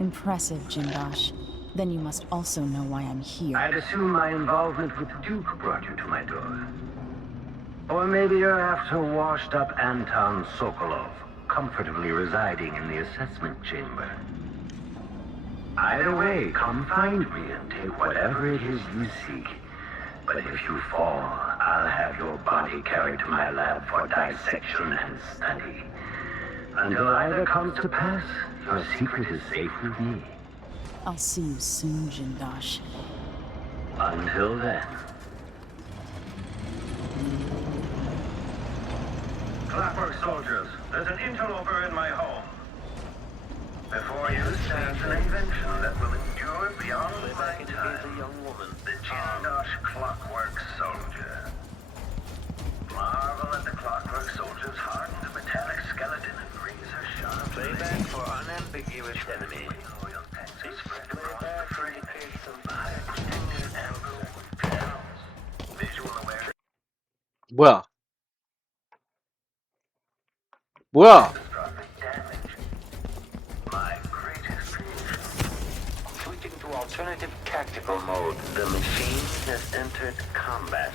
Impressive, Jindosh. Then you must also know why I'm here. I'd assume my involvement with the Duke brought you to my door. Or maybe you're after washed-up Anton Sokolov, comfortably residing in the assessment chamber. Either way, come find me and take whatever it is you seek. But if you fall, I'll have your body carried to my lab for dissection and study. Until either comes to pass, your secret is safe with me. I'll see you soon, Jindosh. Until then. Clockwork soldiers, there's an interloper in my home. Before you stands an invention that will endure beyond my time. A young woman, the Jindosh Clockwork Soldier. Marvel at the Clockwork Soldier's hardened metallic skeleton and razor-sharp playback for unambiguous enemy. 뭐야? 뭐야? Switching to alternative tactical mode, the machine has entered combat.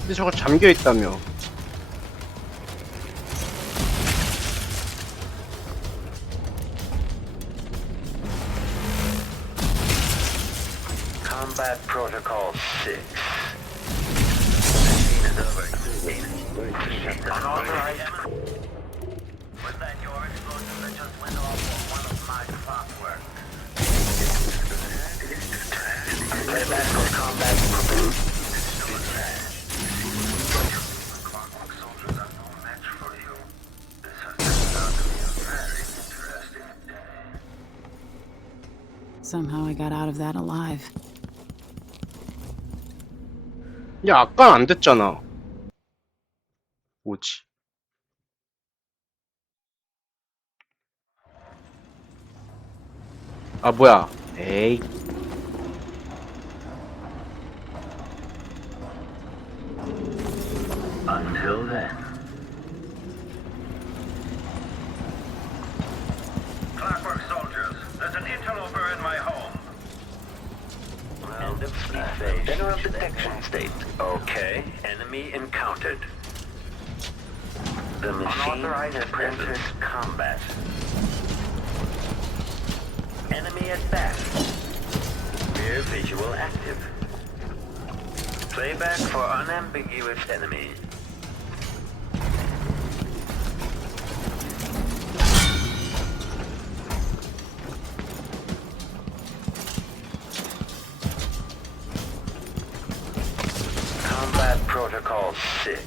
근데 저거 잠겨 있다며. Combat Protocol 6. Unauthorized. Was that your explosion that just went off on one of my clockwork? Playback for combat protocol. Clockwork soldiers are no match for you. This has turned out to be a very interesting day. Somehow I got out of that alive. 야, 아까 안 됐잖아. 뭐지? 아, 뭐야? 에이. Until then. Clockwork soldiers, there's an interloper in my home. End of fleet phase. General detection state. Okay. Enemy encountered. The machine has entered combat. Enemy at bat. Rear visual active. Playback for unambiguous enemy. Combat Protocol 6.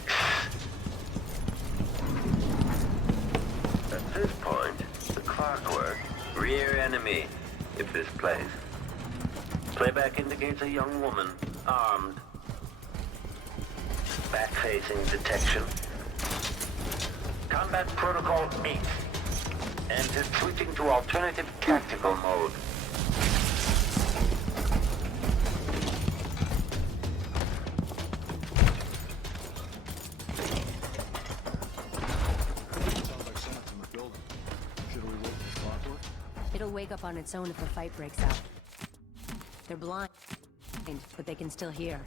At this point, the clockwork, rear enemy, if this plays. Playback indicates a young woman, armed. Back-facing detection. Combat Protocol 8. Enter switching to alternative tactical mode. It'll wake up on its own if a fight breaks out. They're blind, but they can still hear.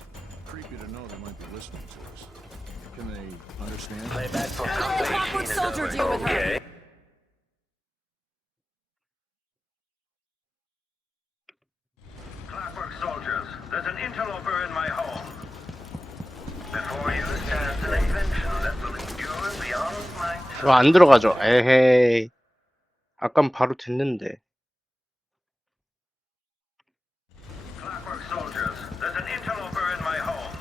Creepy to know they might be listening to us. Can they understand? Playback for Let the Clockwork Soldier deal with her. Okay. Clockwork soldiers, there's an interloper in my home. Before you stands an invention that will endure beyond my time. 왜 안 들어가죠? 에헤이. 아깐 바로 됐는데. Clockwork soldiers, there's an interloper in my home.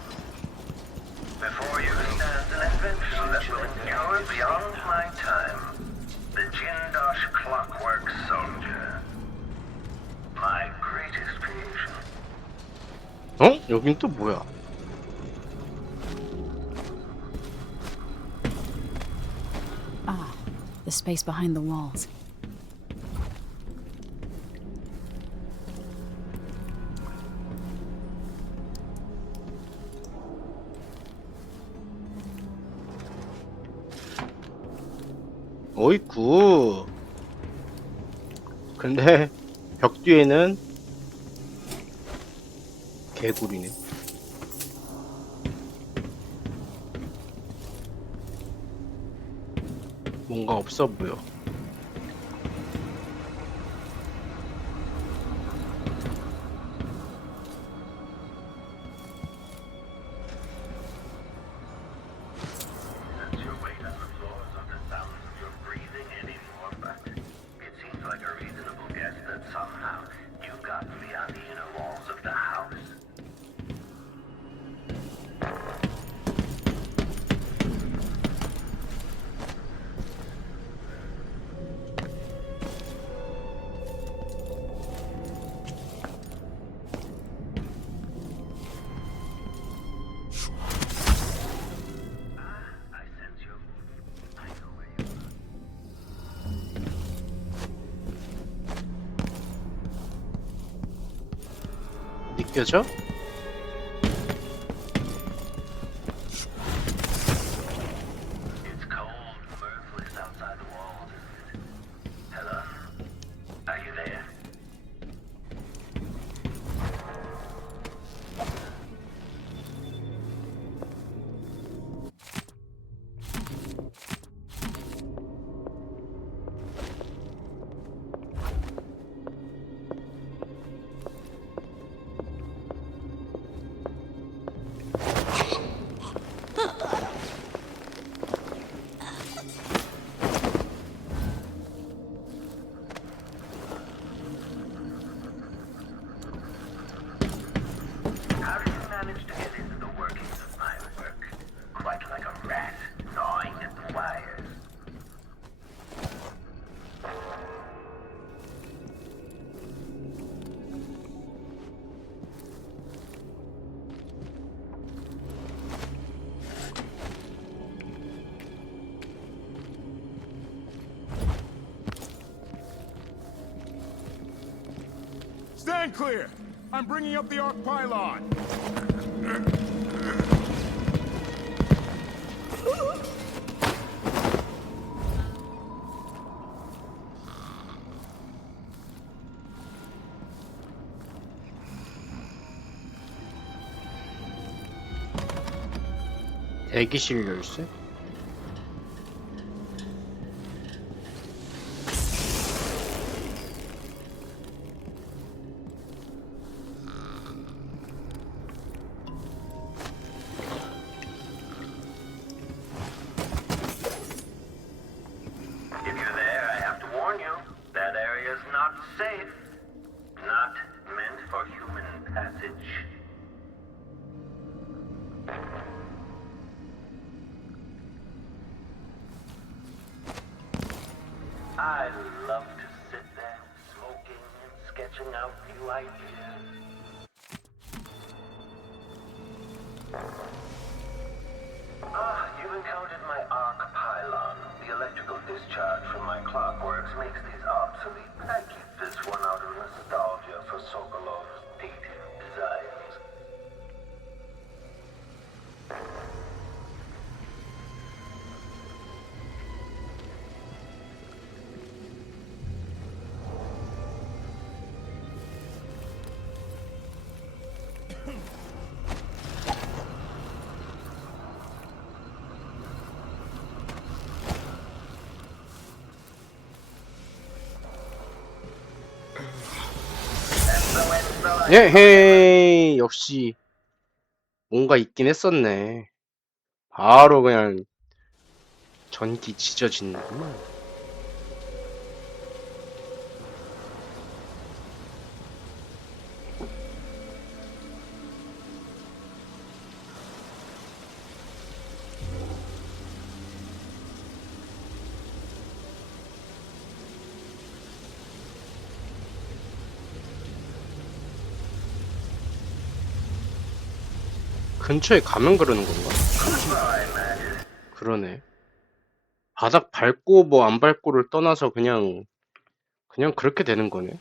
Before you stands an invention that will endure beyond my time. The Jindosh Clockwork Soldier. My greatest creation. 어? 여긴 또 뭐야? Ah, the space behind the walls. 어이쿠. 근데 벽 뒤에는 개구리네. 뭔가 없어 보여. Since your weight on the floor is not the sounds of your breathing anymore, but it seems like a reasonable guess that somehow you got beyond the inner walls of the house. I sense your movement. I know where you are. 느껴져? It's cold, mirthless outside the walls, isn't it? Hello? Are you there? How did you manage to get into the workings of my work? Quite like a rat gnawing at the wires. Stand clear! I'm bringing up the arc pylon! 대기실 열쇠? If you're there, I have to warn you, that area is not safe. Not meant for human passage. I love to sit there, smoking and sketching out new ideas. You've encountered my arc pylon. The electrical discharge from my clockworks makes these obsolete. I keep this one out of nostalgia for Sokolov's dated designs. 예헤이, 역시 뭔가 있긴 했었네. 바로 그냥 전기 지져지는구만. 근처에 가면 그러는 건가? 그러네. 바닥 밟고 뭐 안 밟고를 떠나서 그냥 그렇게 되는 거네.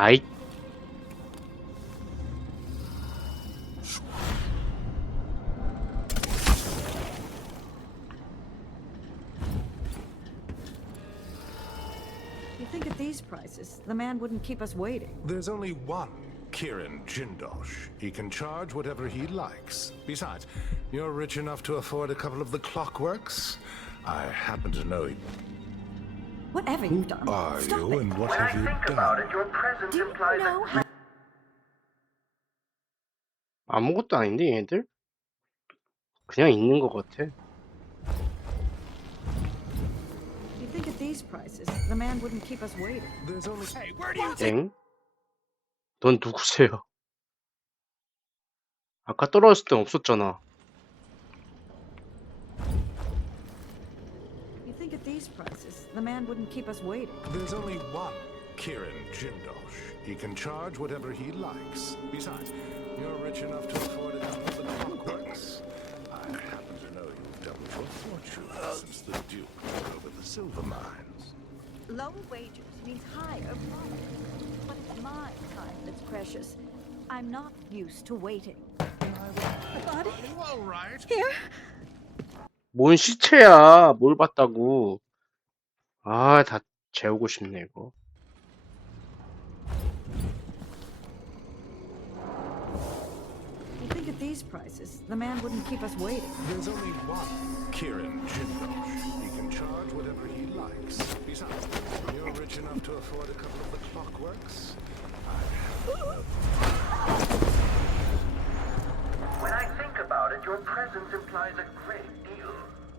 아이. You think at these prices, the man wouldn't keep us waiting. There's only one Kirin Jindosh. He can charge whatever he likes. Besides, you're rich enough to afford a couple of the clockworks. I happen to know you. Whatever you've done, Are stop you it. and what When I have you think done? about it, your presence Do you implies know how 아무것도 아닌데 얘들? 그냥 있는 것 같아. you think at these prices, the man wouldn't keep us waiting. There's only. 엥? 넌 누구세요? 아까 떨어졌을 땐 없었잖아. You think at these prices, the man wouldn't keep us waiting. There's only one Kirin Jindosh. He can charge whatever he likes. Besides, you're rich enough to afford a couple of the clockworks. I happen to know you've doubled your fortune since the Duke took over the silver mines. Low wages means higher profit. But it's my time that's precious. I'm not used to waiting. Body? All right. Here? 뭔 시체야? 뭘 봤다고? 아, 다 재우고 싶네 이거. You think at these prices, the man wouldn't keep us waiting. There's only one Kirin Jindosh. He can charge whatever he likes. Besides, you're rich enough to afford a couple of the clockworks. When I think about it, your presence implies a great deal.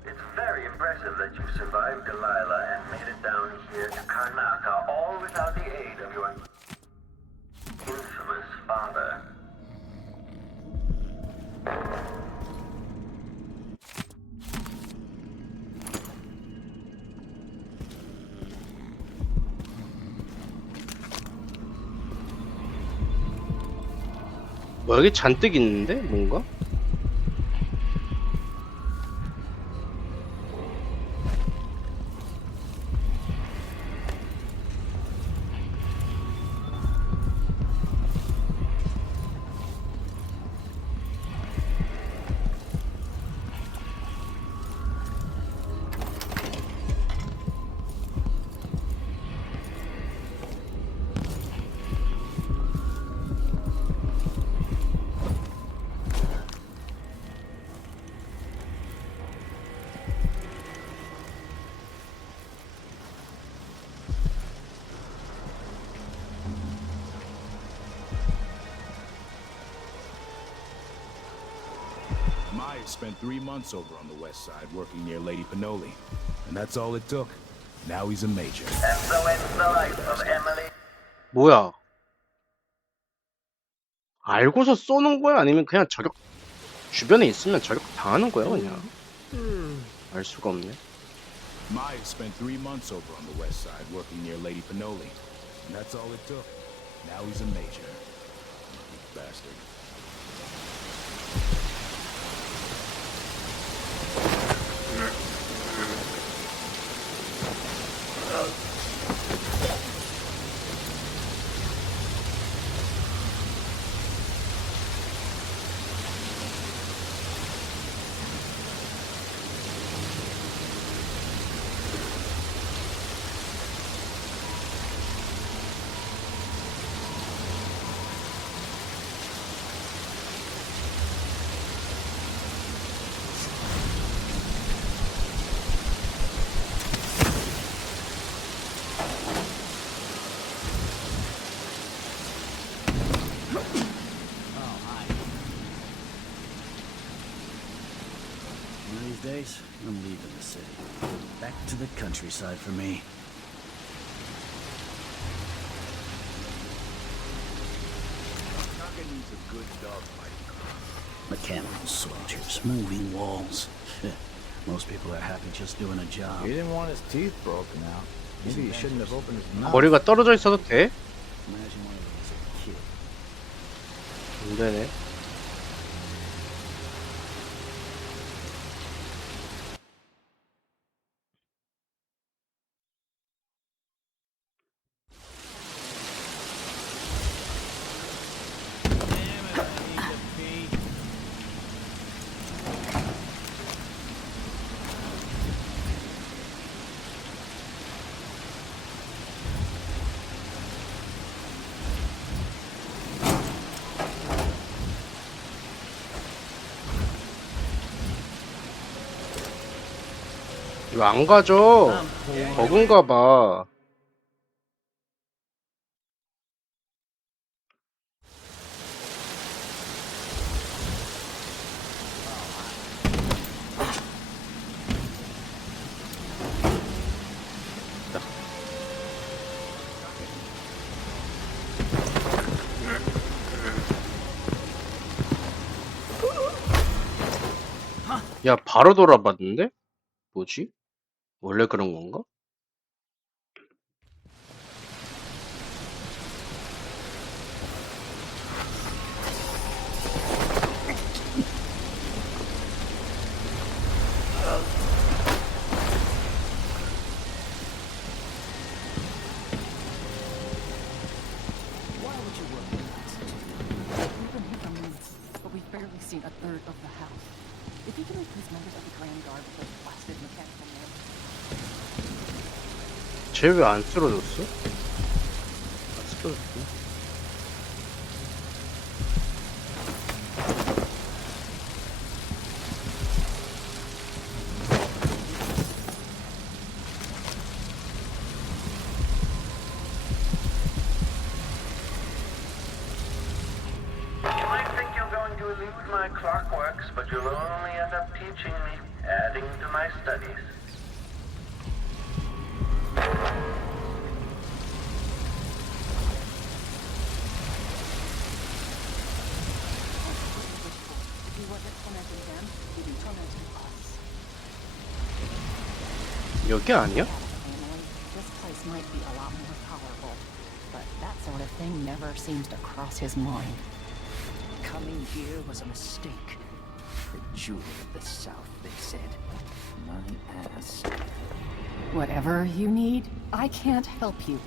It's very impressive that you survived Delilah and made it down here to Karnaca, all without the aid of your infamous father. 뭐 여기 잔뜩 있는데 뭔가? Myers spent 3 months over on the west side working near Lady Pinoli. And that's all it took. Now he's a major. And so ends the life of Emily. 뭐야? 알고서 쏘는 거야? 아니면 그냥 저격 주변에 있으면 저격 당하는 거야 그냥? 알 수가 없네. Myers spent 3 months over on the west side working near Lady Pinoli. And that's all it took. Now he's a major. Lucky bastard. One of these days, I'm leaving the city. Back to the countryside for me. Naga needs a good dogfight. Mechanical soldiers, moving walls. Most people are happy just doing a job. He didn't want his teeth broken out. Maybe he shouldn't have opened his mouth. 거리가 떨어져 있어도 돼? Imagine one of them as a kid. 안 되네. 이거 안 가져. 버그인가 봐. 야, 바로 돌아봤는데? 뭐지? 원래 그런 건가? Why would you work with us? We've been here for minutes, but we've barely seen a third of the house. If you can replace members of the Grand Guard with those blasted mechanical men. 쟤 왜 안 쓰러졌어? 안 쓰러졌어. You might think you're going to elude my clockworks, but you'll only end up teaching me, adding to my studies. If he wasn't tormenting them, he'd be tormenting us. 여기 아니야? Family, this place might be a lot more tolerable, but that sort of thing never seems to cross his mind. Coming here was a mistake. The jewel of the South, they said. My ass. Whatever you need, I can't help you.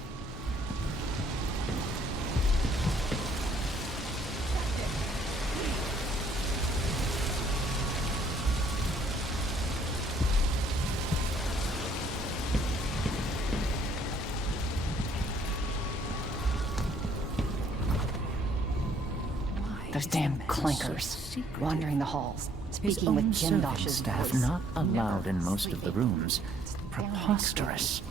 Those damn clankers, wandering the halls, speaking with Jindosh's staff voice. not allowed in Never most of the sleeping. rooms. Damn Preposterous.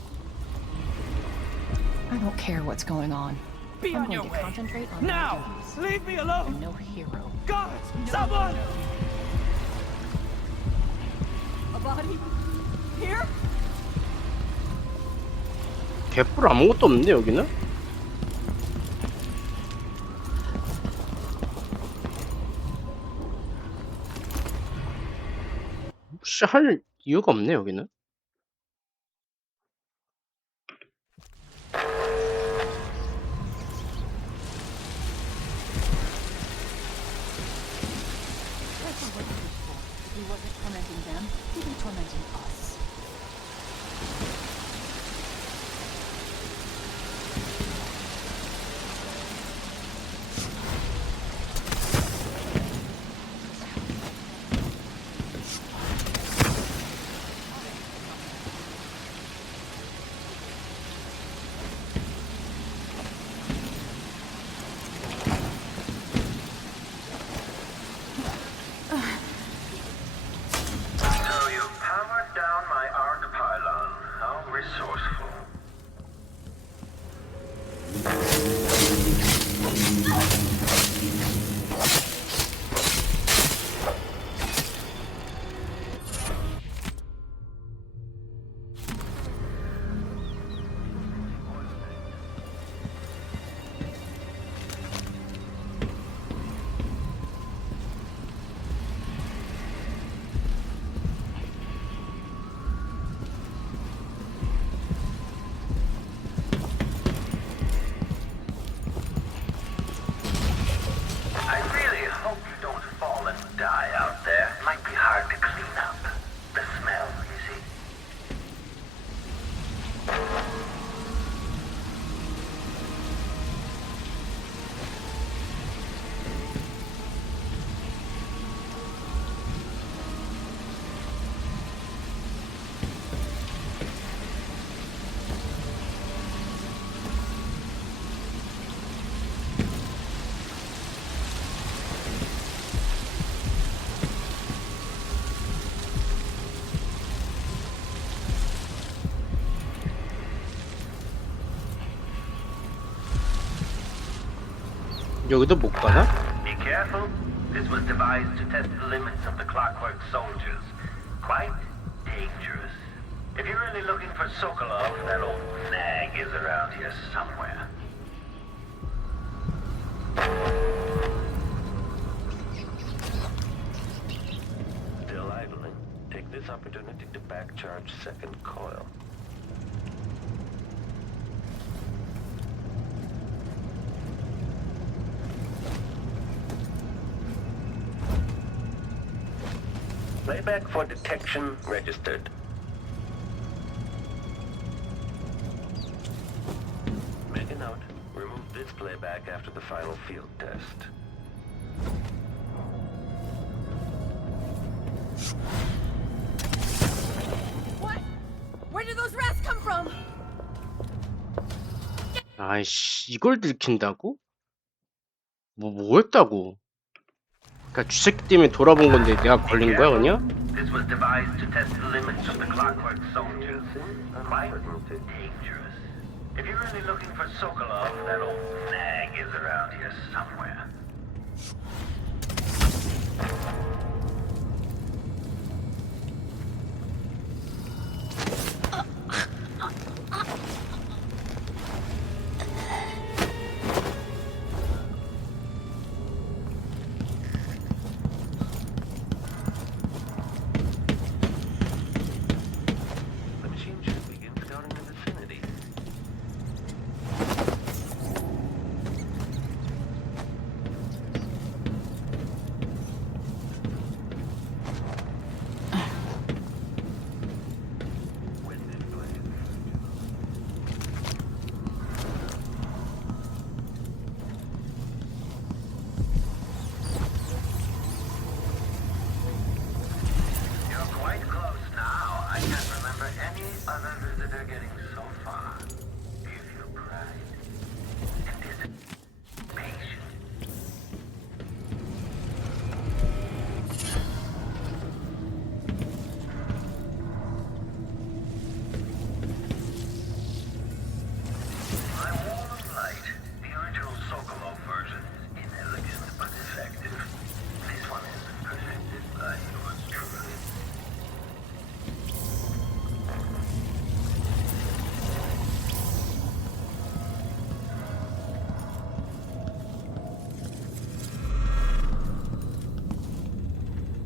I don't care what's going on. Be I'm on going your to way. concentrate on Now! my duties. Leave me alone! I'm no hero. Guards! Someone! A body? Here? 개뿔 아무것도 없는데 여기는? 혹시 할 이유가 없네 여기는? If he wasn't tormenting them, he'd be tormenting us. So you powered 여기도 못 가나? Be careful. This was devised to test the limits of the clockwork soldiers. Quite dangerous. If you're really looking for Sokolov, that old nag is around here somewhere. Still idling. Take this opportunity to back-charge second coil. Playback for detection registered. Make a note. Remove this playback after the final field test. What? Where did those rats come from? 아이씨, 이걸 들킨다고? 뭐였다고? 그니까 쥐새끼 때문에 돌아본 건데 내가 걸린 거야 그냥? This was devised to test the limits of the clockwork soldiers. Quite dangerous. If you're really looking for Sokolov, that old nag is around here somewhere. The machine should begin scouting the vicinity. You're quite close now. I can't remember any other visitor getting so far. Do you feel pride? Anticipation. My wall of light. The original Sokolov version is inelegant but effective. This one is perfected by yours truly.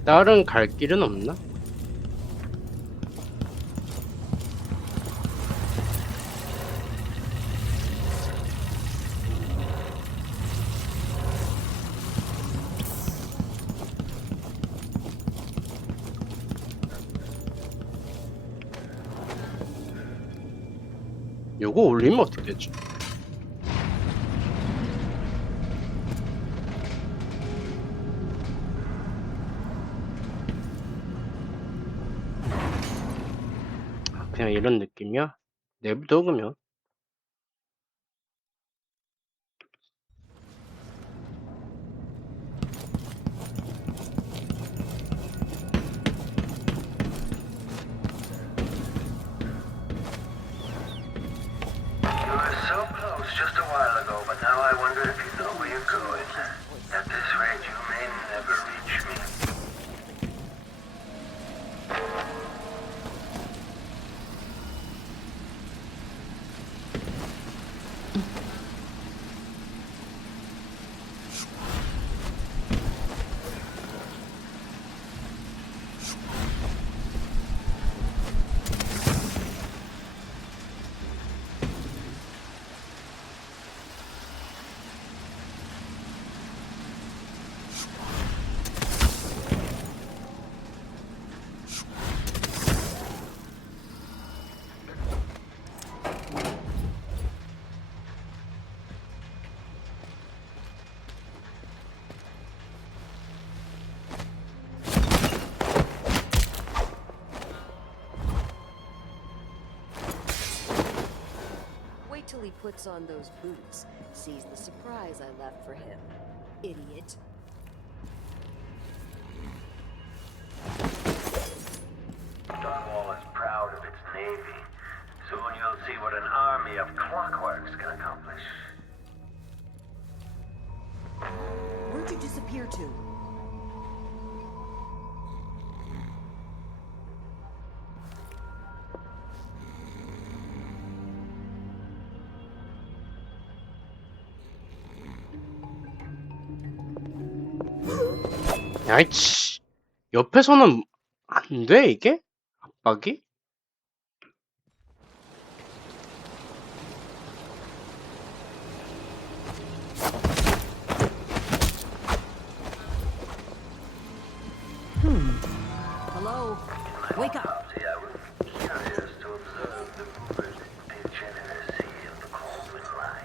다른 갈 길은 없나? 요거 올리면 어떻게 되지? 그냥 이런 느낌이야? 내부도 그러면 You were so close just a while ago, but now I wonder if you know where you're going. At this rate, you may never reach me. Wait till he puts on those boots, sees the surprise I left for him. Idiot. Stonewall is proud of its navy. Soon you'll see what an army of clockworks can accomplish. you disappear to? 야이치. 옆에서는 안 돼, 이게? 압박이? Hello? Wake up! I was curious to observe the rumored degeneracy of the Caldwell line.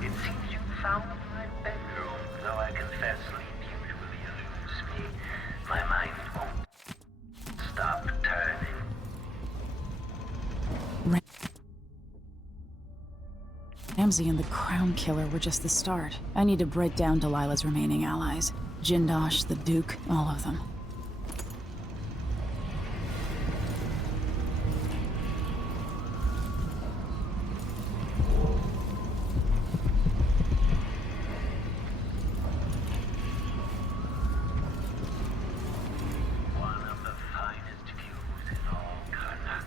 It seems you found my bedroom, though I confess sleep usually eludes me. My mind won't stop turning. Ramsey and the Crown Killer were just the start. I need to break down Delilah's remaining allies. Jindosh, the Duke, all of them. One of the finest views in all Karnak.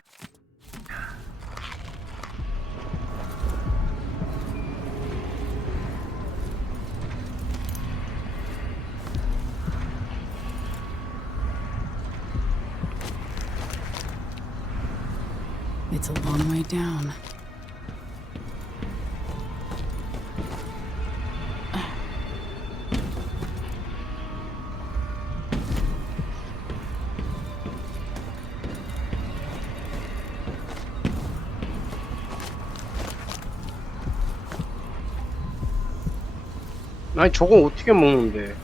It's a long way down. 아니, 저거 어떻게 먹는데?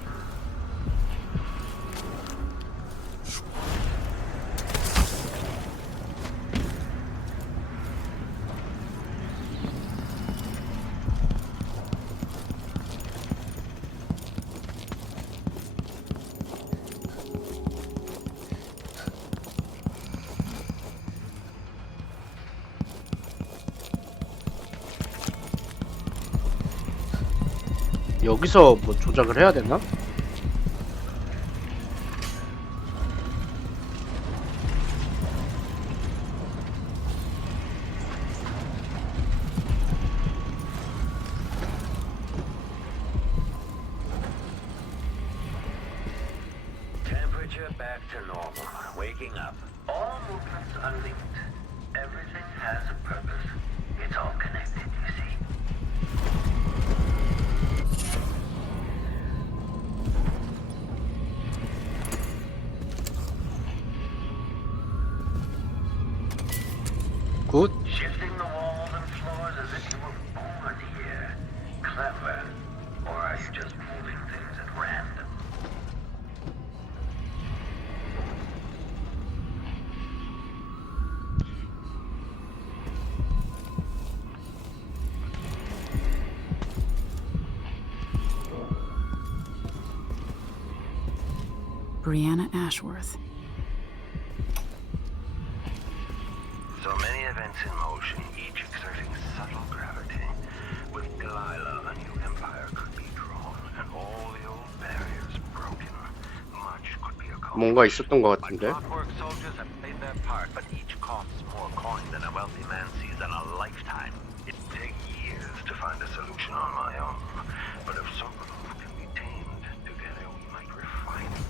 여기서 뭐 조작을 해야 되나? Temperature back to normal. Waking up. All movements unlinked. Everything has a purpose. It's all connected, you see. 굿. Shifting the walls and floors as if you were born here. Clever. Or are you just moving things at random? Brianna Ashworth. So many events in motion, each exerting subtle gravity. With Delilah, a new empire could be drawn, and all the old barriers broken. Much could be accomplished. 뭔가 있었던 것 My 같은데. clockwork soldiers have played their part, but each costs more coin than a wealthy man sees in a lifetime. It'd take years to find a solution on my own. But if Sokolov can be tamed, together we might refine it.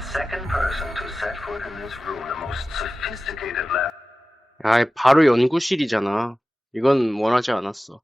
the second person to set foot in this room, the most sophisticated lab. 아, 바로 연구실이잖아. 이건 원하지 않았어.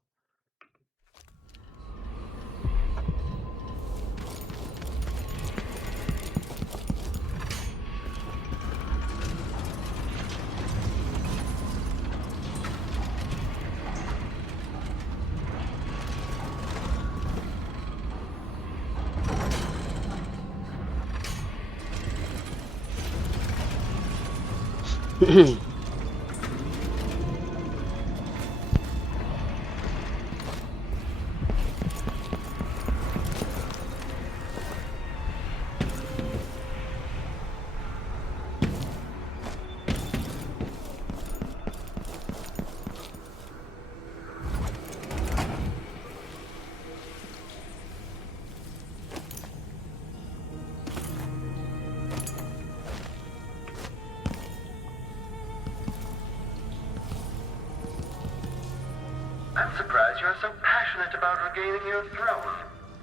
I'm surprised you're so passionate about regaining your throne.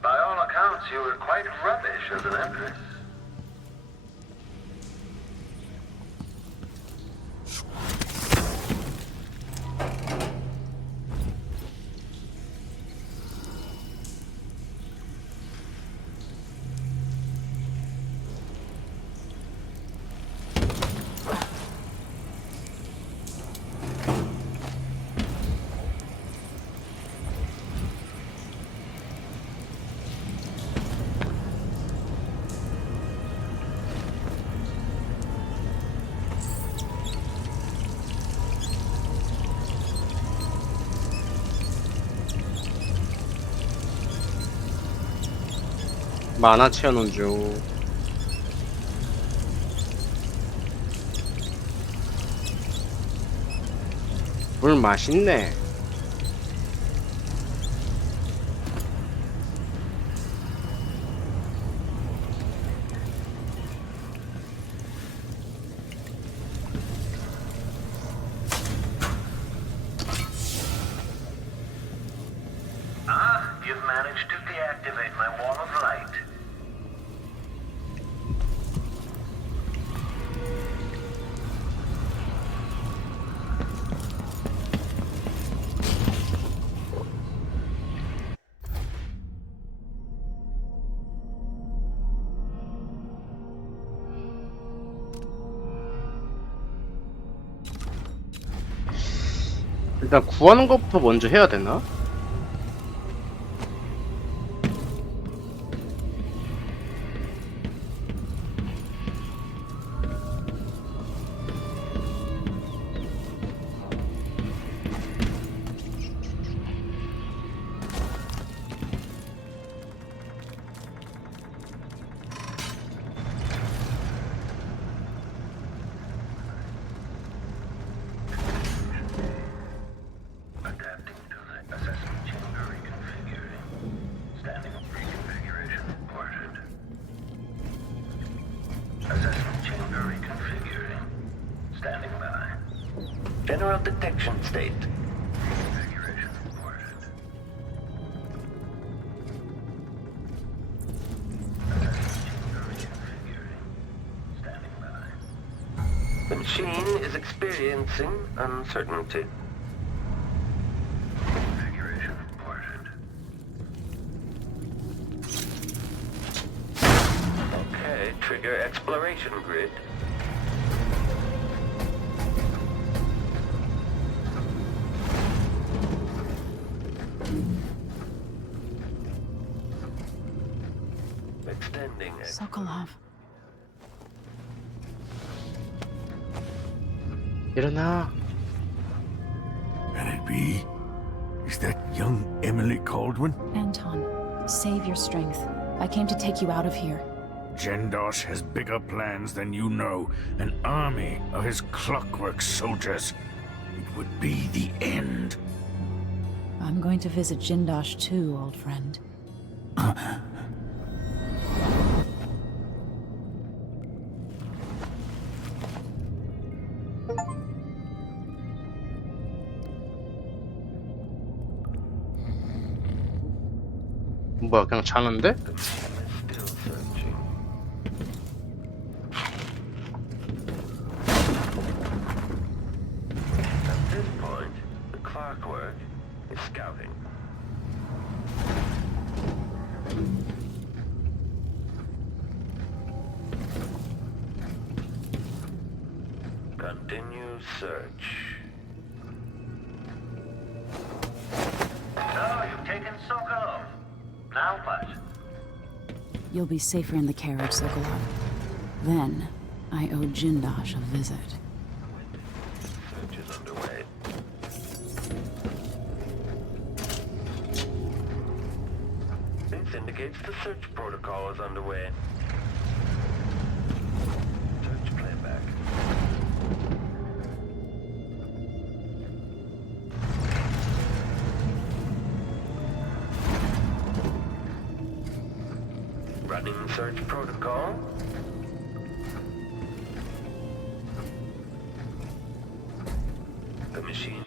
By all accounts, you were quite rubbish as an empress. 만화 채우는 중. 물 맛있네. Ah, you've managed to deactivate my wall of light. 일단 구하는 것부터 먼저 해야 되나? Adapting to the assessment chamber reconfiguring. Standing reconfiguration reported. Assessment chamber reconfiguring. Standing by. General detection state. Configuration reported. Assessment chamber reconfiguring. Standing by. The machine is experiencing uncertainty. Configuration reported. Okay, trigger exploration grid. Extending. Sokolov. 일어나. Can it be? Is that young Emily Caldwin? Anton, save your strength. I came to take you out of here. Jendosh has bigger plans than you know. An army of his clockwork soldiers. It would be the end. I'm going to visit Jindosh too, old friend. 뭐야, 그냥 자는데? Still searching. scouting. Continue search. So, you've taken Sokolov. Now what? You'll be safer in the carriage, Sokolov. Then, I owe Jindosh a visit. Search is underway. This indicates the search protocol is underway. Search playback. Running search protocol. The machine.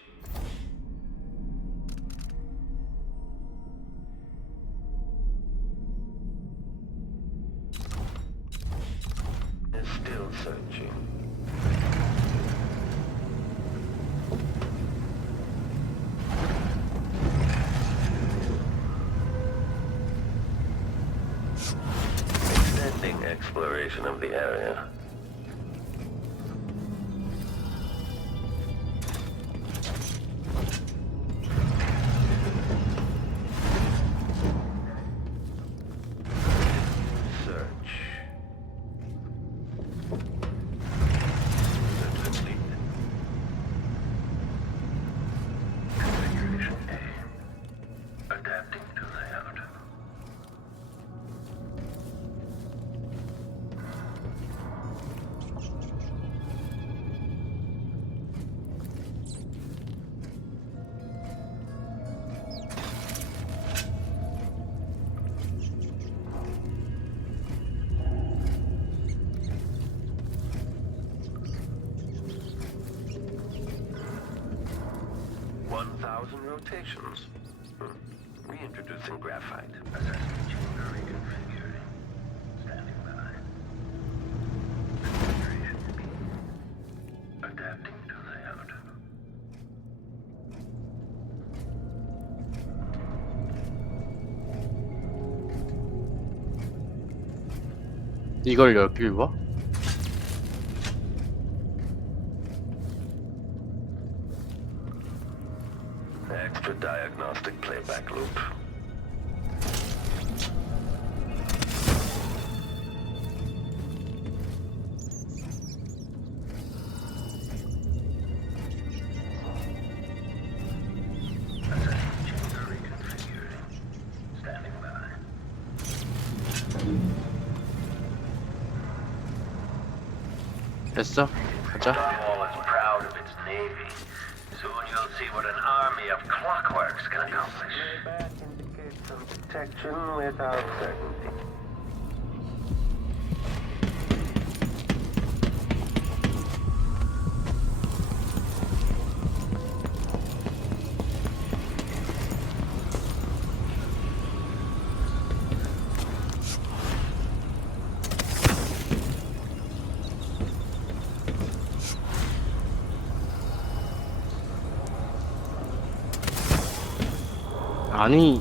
Is still searching. Extending exploration of the area. Search. Search complete. Configuration A. Adapting to layout. Rotations. Reintroducing graphite. Assessment chamber reconfigured. Standing by. Configuration B. Adapting to layout. 이걸 여길 봐? Extra diagnostic playback loop. Assessment chamber reconfigured. Standing by. 됐어? 가자. Stonewall is proud of its navy. Soon you'll see what an army of clockworks can accomplish. Playback indicates some detection without certainty. 아니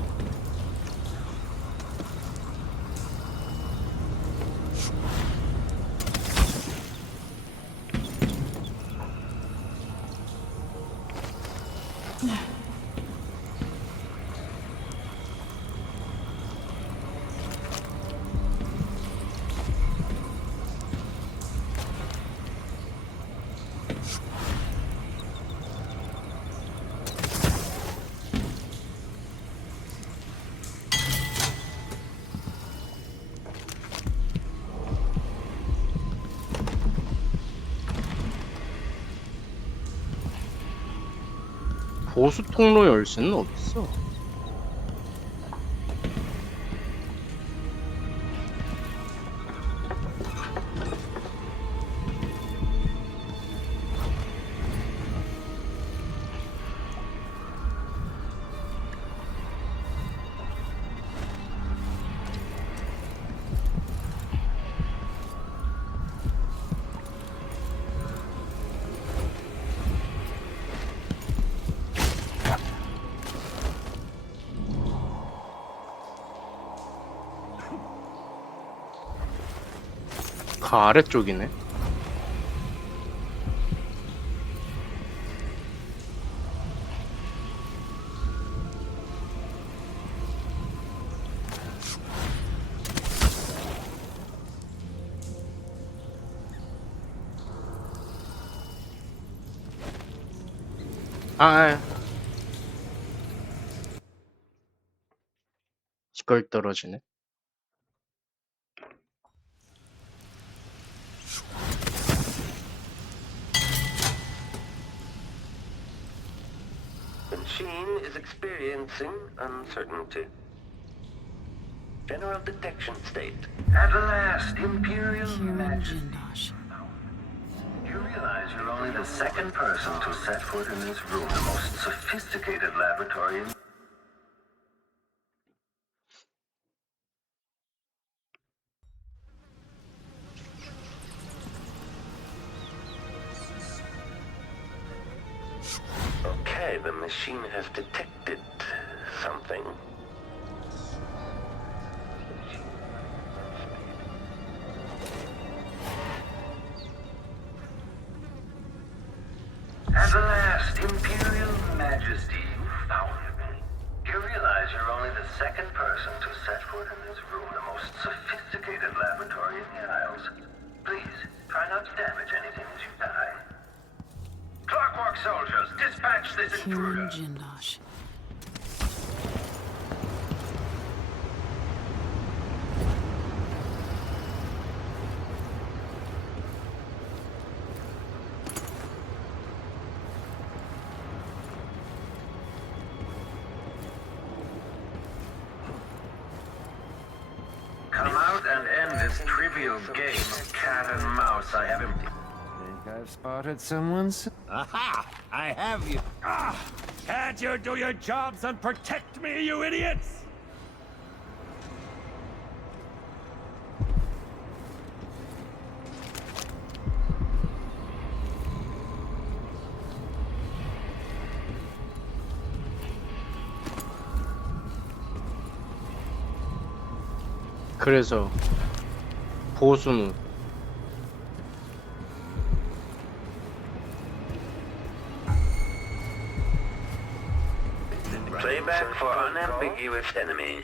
보수 통로 열쇠는 어딨어? 그 아래쪽이네. 아, 이걸 떨어지네. The machine is experiencing uncertainty. General detection state. At last, Imperial Kieran Majesty. Jindosh. You realize you're only the second person to set foot in this room, the most sophisticated laboratory in... Okay, the machine has detected something. At last, Imperial Majesty, you found me. You realize you're only the second person to set foot in this room, the most sophisticated laboratory in the Isles. Please, try not to damage anything as you die. Clockwork soldiers, dispatch this Kieran intruder. Jindosh. Come out and end this trivial game of cat and mouse I have empty. Think I've spotted someone's. Aha! I have you. Ah! Can't you do your jobs and protect me, you idiots? 그래서 보수는 Playback for unambiguous enemy.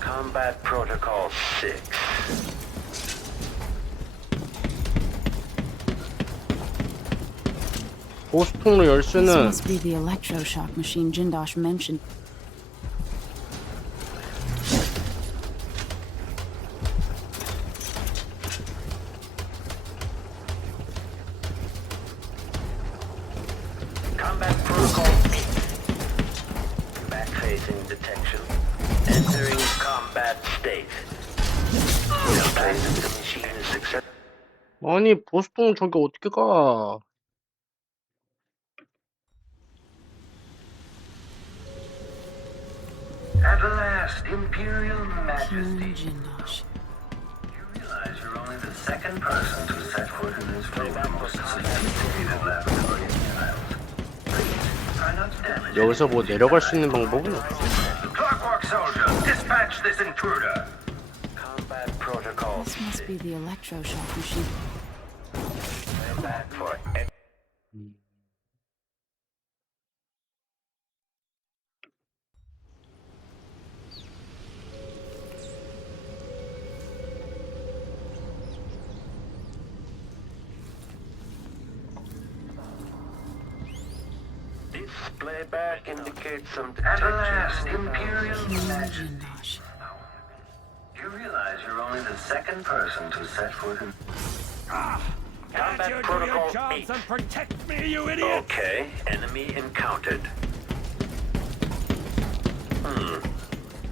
Combat Protocol 6. 보수 통로 This 열쇠는 must be the electroshock machine Jindosh mentioned. Combat Protocol 8. Back-facing detection. Entering combat state. Realizing the machine is successful. 아니 보수 통로 저기 어떻게 가? At last, Imperial Kieran Majesty. Jindosh. You realize you're only the second person to set foot in this room, the most sophisticated laboratory in the Isles. Please, try not to damage 여기서 뭐 내려갈 수 있는 방법은 없어. Clockwork soldiers, dispatch this intruder. Combat Protocol This must be the electroshock machine. Back for Playback indicates some detection. At last, Imperial Kieran Majesty. Jindosh. You realize you're only the second person to set foot in... Can't Combat you do Protocol your jobs 8. and protect me, you idiots? Okay, enemy encountered.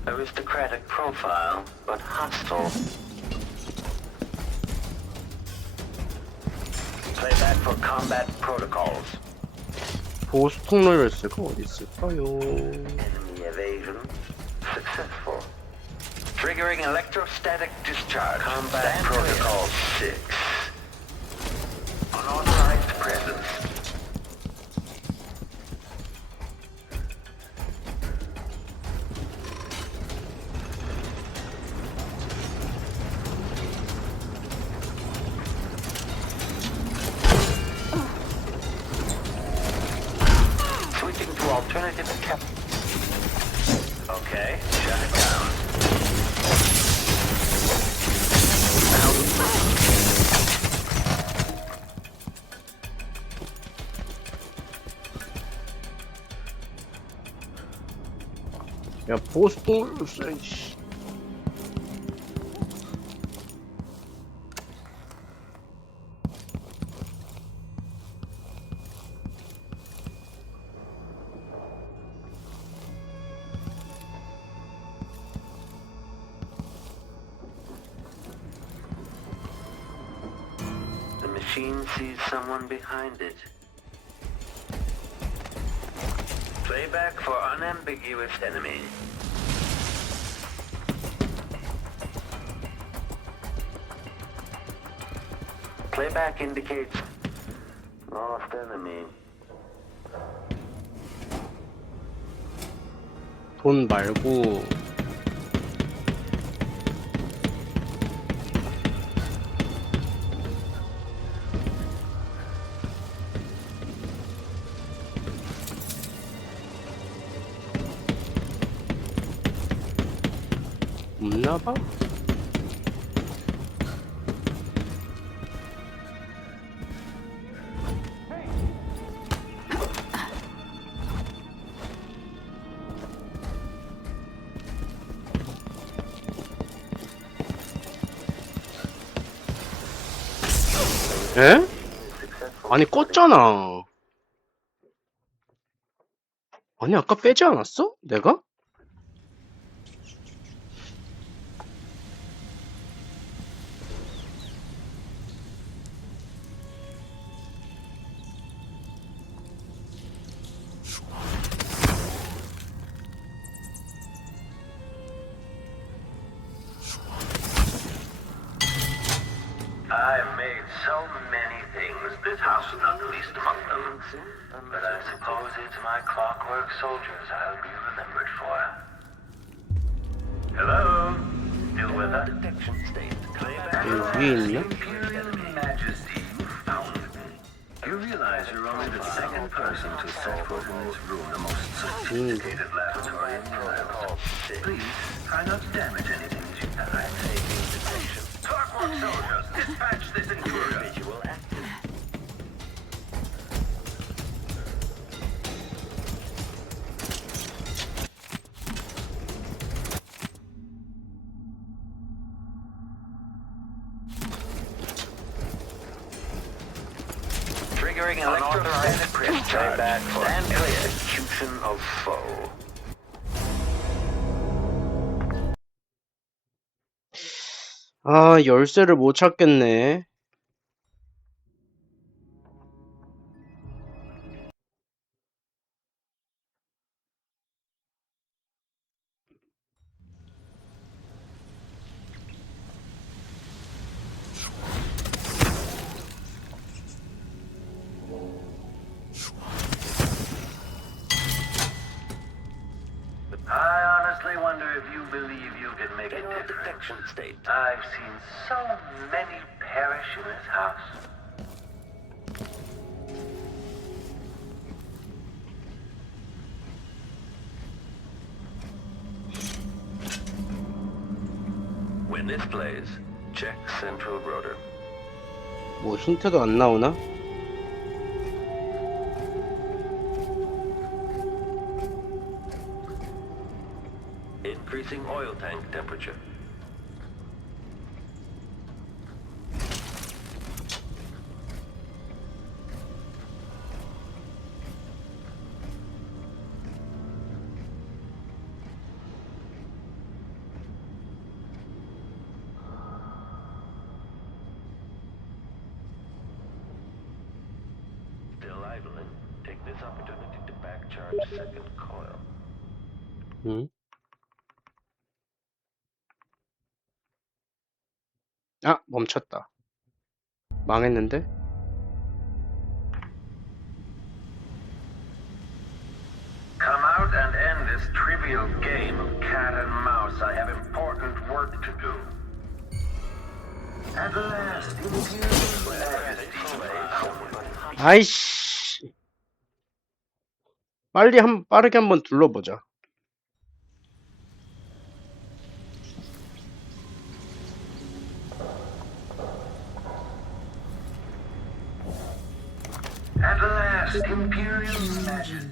Aristocratic profile, but hostile. Playback for combat protocols. 보수 통로 열쇠가 어디 있을까요? Enemy evasion successful. Triggering electrostatic discharge. Combat protocol 6. Unauthorized presence. 야 보스톤 씨. The machine sees someone behind it. Playback for unambiguous enemy. Playback indicates lost enemy. 돈 말고 없나봐? 에? 아니 껐잖아. 아니 아까 빼지 않았어? 내가? I've made so many things. This house is not the least among them. But I suppose it's my clockwork soldiers I'll be remembered for. Hello? Still with us? Detection state. 여기 위에 있냐? Imperial Majesty, you found me. You realize you're only the second person to set foot in this room, the most sophisticated laboratory in the world. Please, try not to damage anything as you pass. Detection. Clockwork soldiers, dispatch this intruder. Visual active. Triggering electrostatic discharge. Stand clear. Execution of foe. 아 열쇠를 못 찾겠네. I honestly wonder if you believe you can make a difference. I've seen so many perish in this house. When this plays, check central rotor. 뭐 힌트도 안 나오나? Increasing oil tank temperature. Still idling. Take this opportunity to back charge second coil. 응? 아 멈췄다. 망했는데? Come out and end this trivial game of cat and mouse. I have important work to do. At last, 아이씨. 빠르게 한번 둘러보자. At last, Imperial Majesty.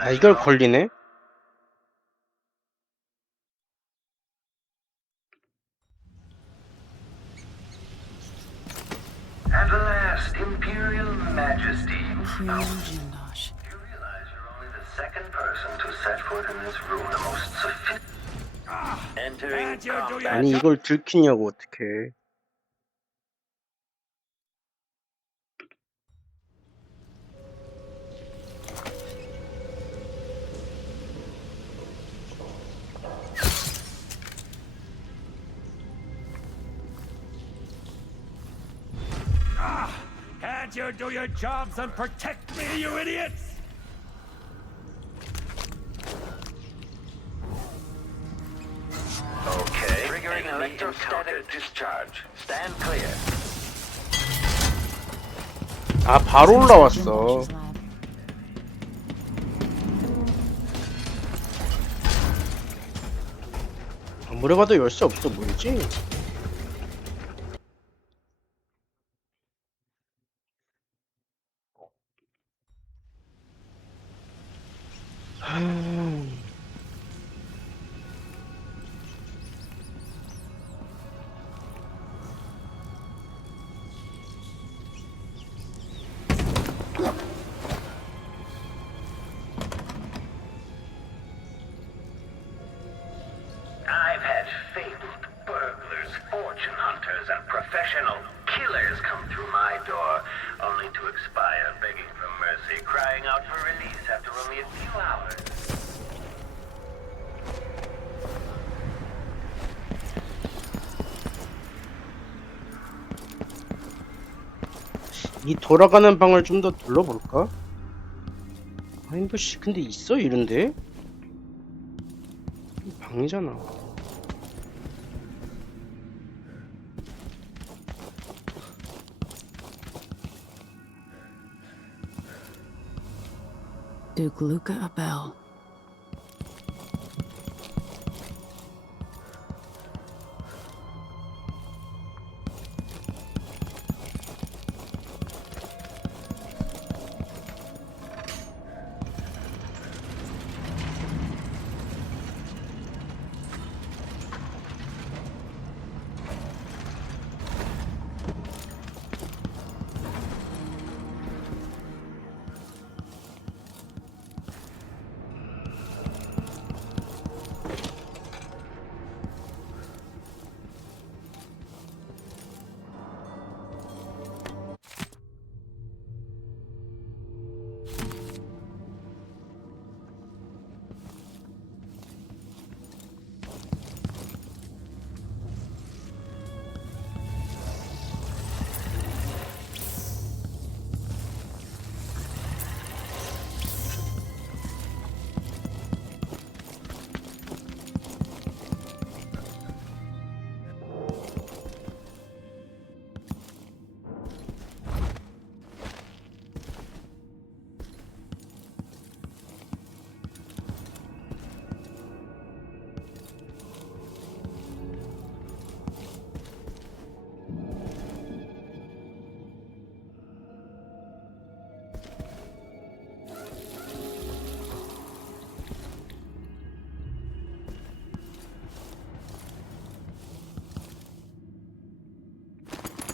아 이걸 걸리네? Imperial Majesty. Kieran Jindosh. You realize you're only the second person to set foot in this room. The most sophisticated. Entering combat. 아니 이걸 들키냐고 어떡해. Can't you do your jobs and protect me, you idiots? Okay. Triggering electrostatic discharge. Stand clear. 아 바로 올라왔어. 아무리 봐도 열쇠 없어 보이지? I've had fabled burglars, fortune hunters, and professional killers come through my door, only to expire begging for mercy, crying out for release after only a few hours. 이 돌아가는 방을 좀 더 둘러볼까? 아니 뭐씨 근데 있어 이런데? 이 방이잖아. Duke Luca Abel.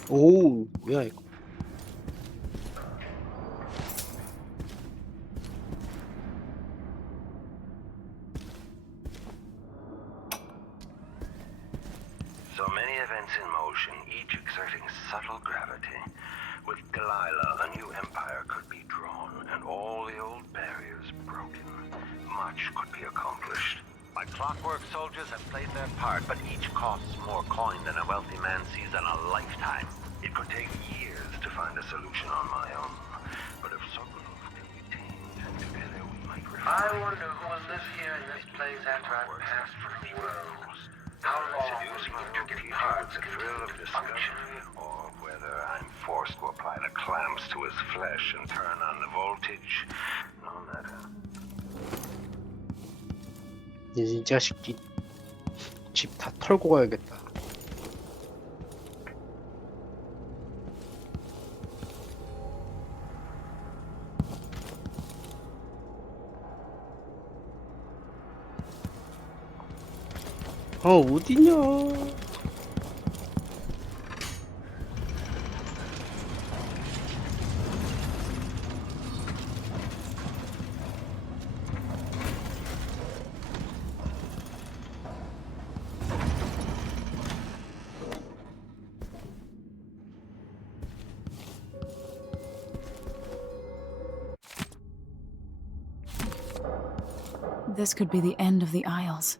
오 뭐야 이거. So many events in motion, each exerting subtle gravity. With Delilah, a new empire could be drawn, and all the old barriers broken. Much could be accomplished. My clockwork soldiers have played their part, but each costs more coin than a wealthy man sees in a lifetime. It could take years to find a solution on my own. But if Sokolov can be tamed, and together we might refine... I wonder who will live here in this place after I've passed through the world. How long will it get hard to thrill of discovery, or whether I'm forced to apply the clamps to his flesh and turn on the voltage? No matter. 이 자식이 집 다 털고 가야겠다. 아 어디냐? This could be the end of the Isles.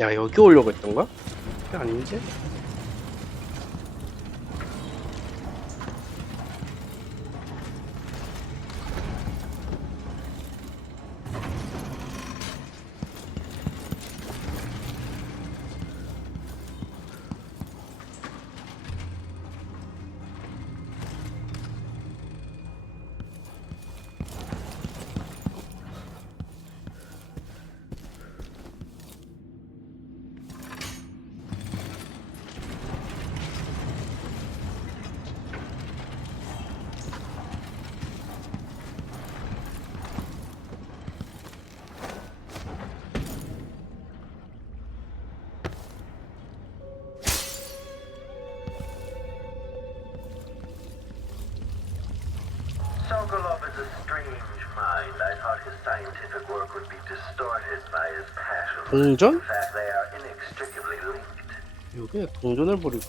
야, 여기 오려고 했던가? 아닌데? Sokolov is a strange mind. I thought his scientific work would be distorted by his passion. 동전? In fact, they are inextricably linked. 여기에 동전을 버리고.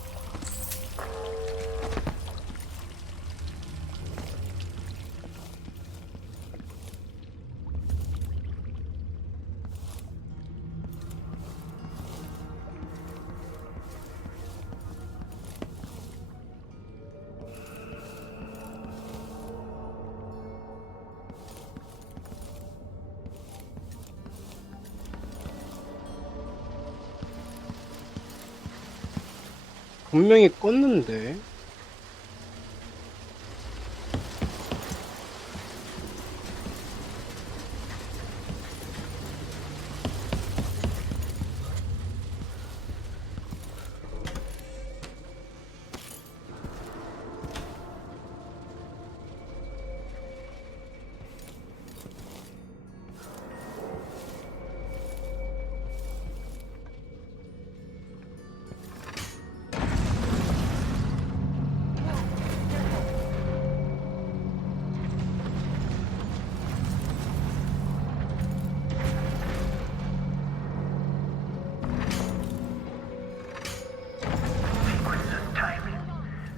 분명히 껐는데.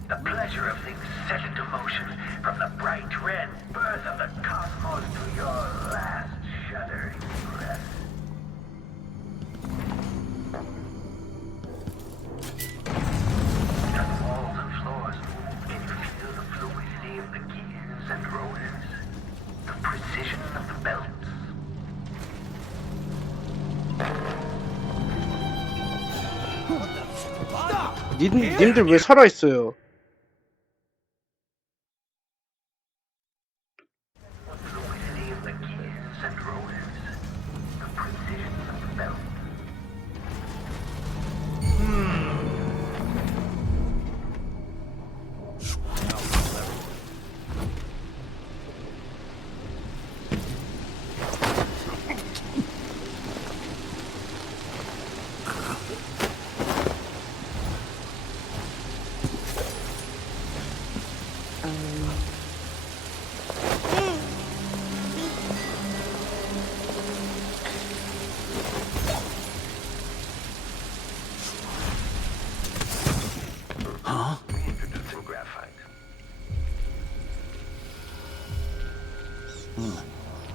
The pleasure of things set into motion, from the bright red birth of the cosmos to your last shuddering breath. As walls and floors move, can you feel the fluidity of the gears and rotors? The precision of the belts? 님들 왜 살아있어요?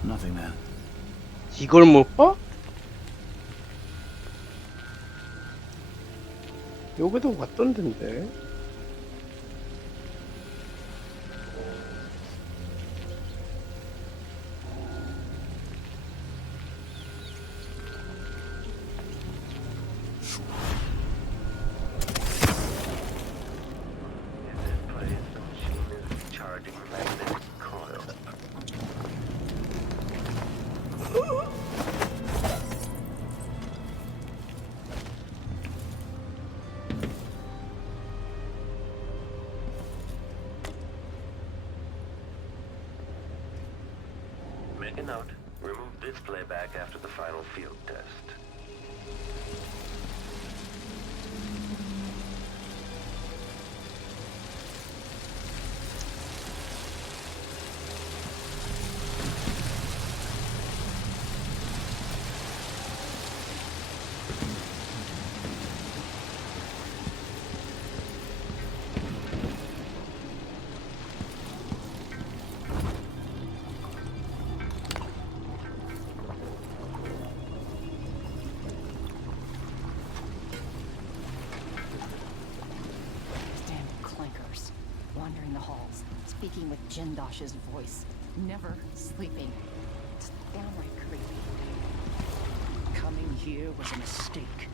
Nothing then. 이걸 못 봐? 여기도 왔던 데인데. Make a note. Remove this playback after the final field test. Damn clinkers. Wandering the halls, speaking with Jindosh's voice. Never sleeping. It's downright creepy. Coming here was a mistake.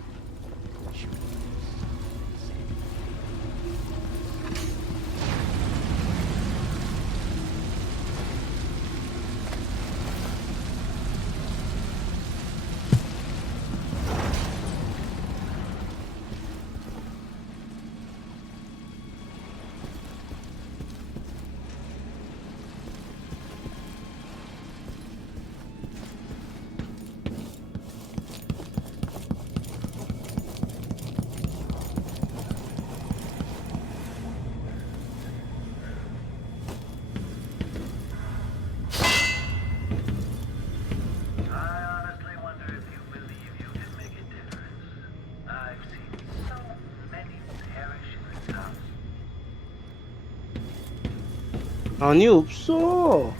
아니 없어.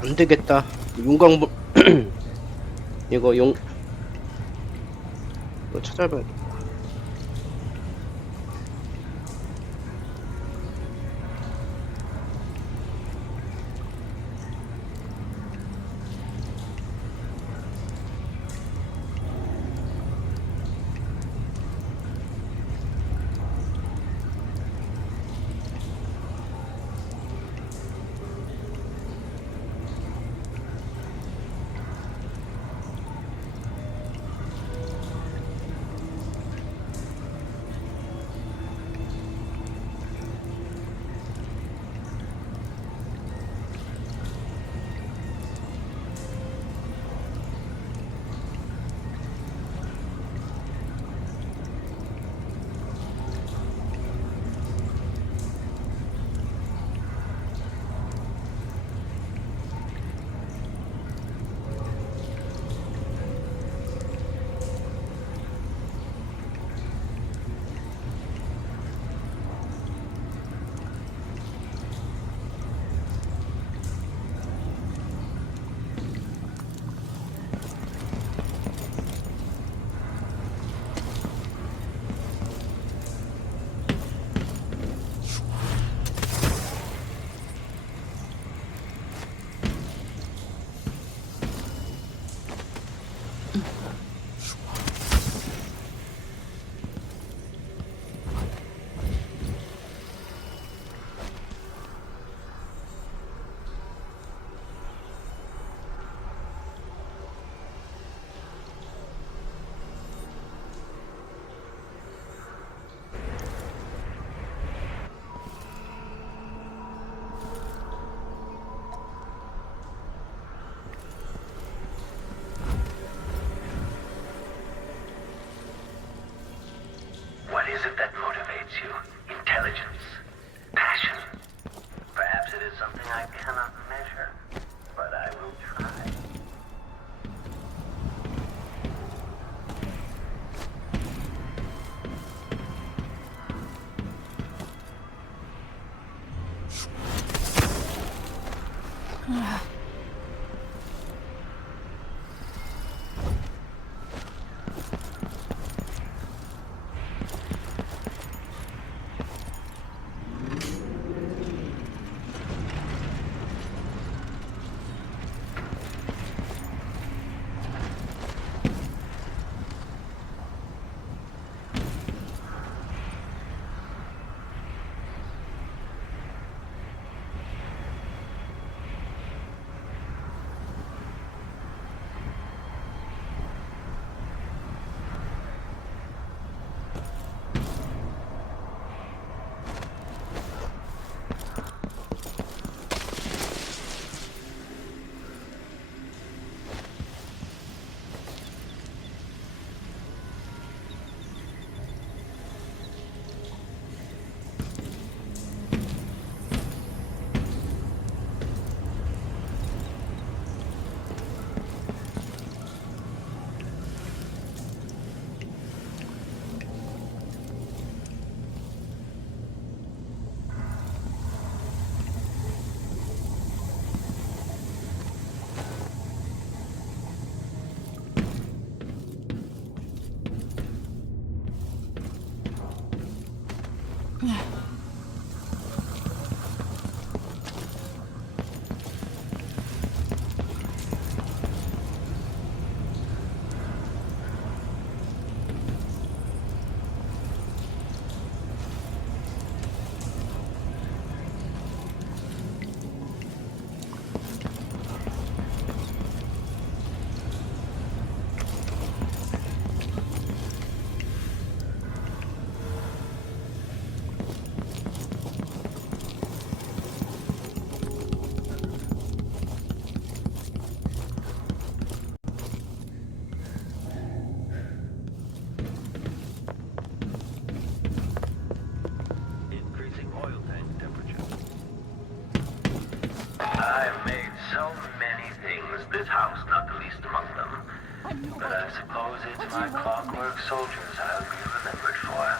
안 되겠다. 용광불 이거 이거 찾아봐야 돼. I've made so many things, this house not the least among them. But I suppose it's my clockwork soldiers I'll be remembered for.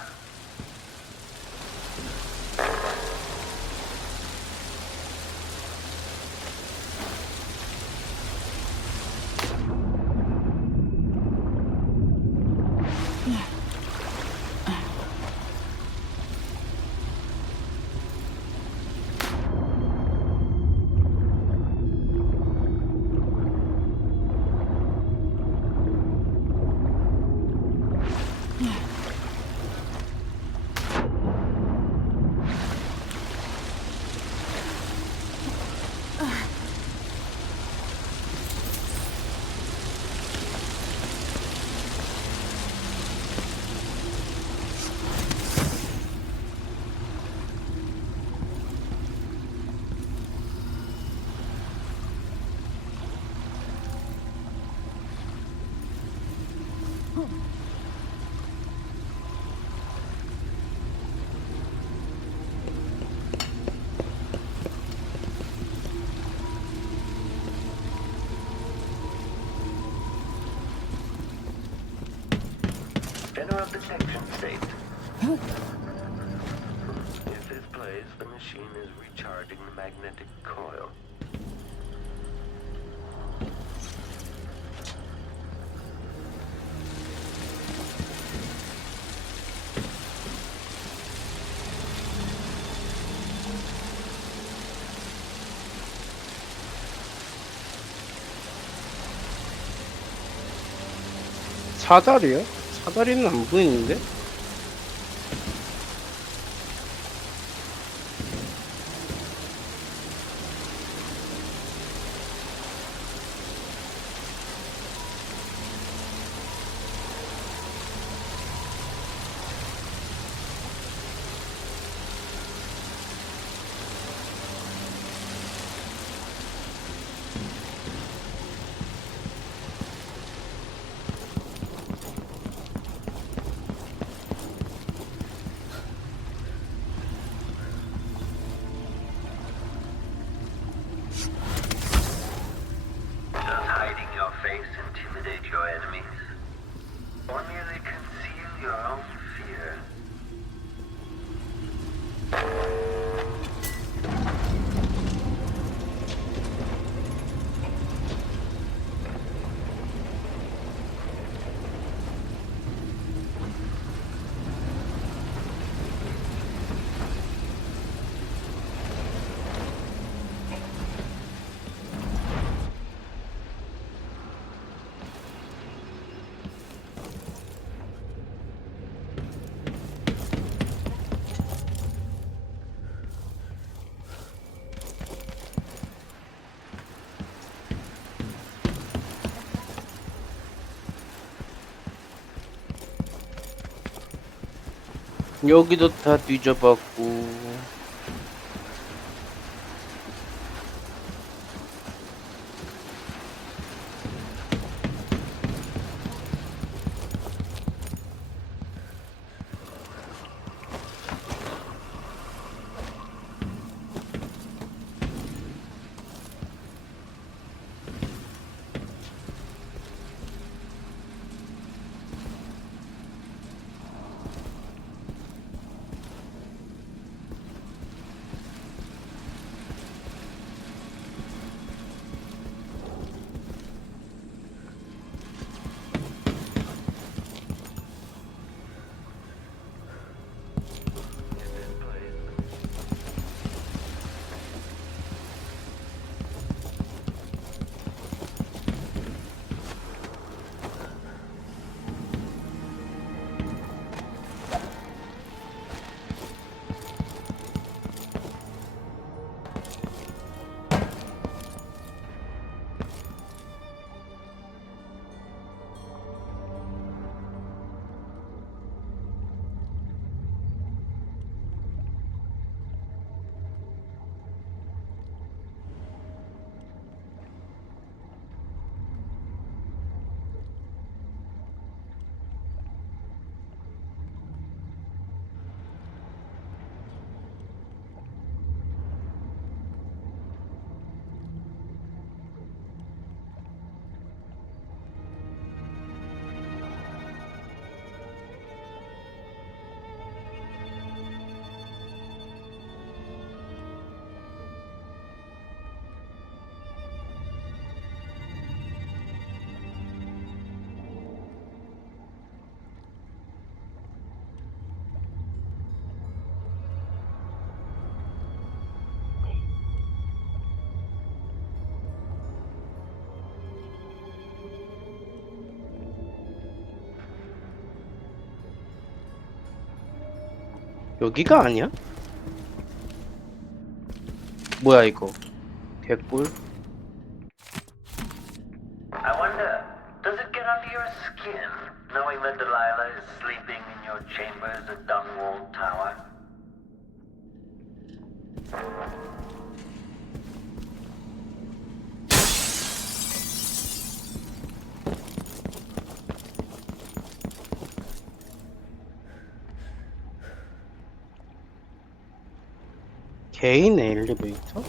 General detection state. If this plays, the machine is recharging the magnetic coil. 사다리요? 사다리는 안 보이는데? Does hiding your face intimidate your enemies? Or merely conceal your own fear? 여기도 다 뒤져봤고. 여기가 아니야? 뭐야 이거? 개꿀. I wonder, does it get under your skin, knowing that Delilah is sleeping in your chambers at Dunwall Tower? 개인 엘리베이터?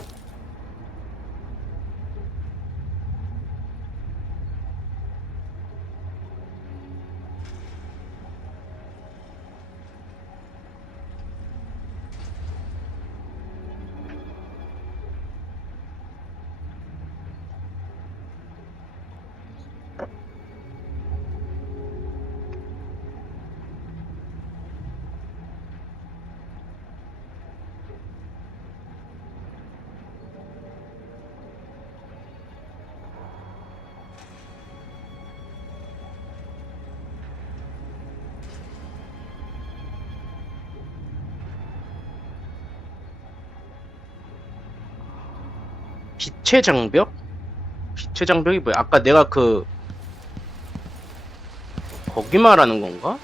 빛의 장벽? 빛의 장벽이 뭐야? 아까 내가 거기 말하는 건가?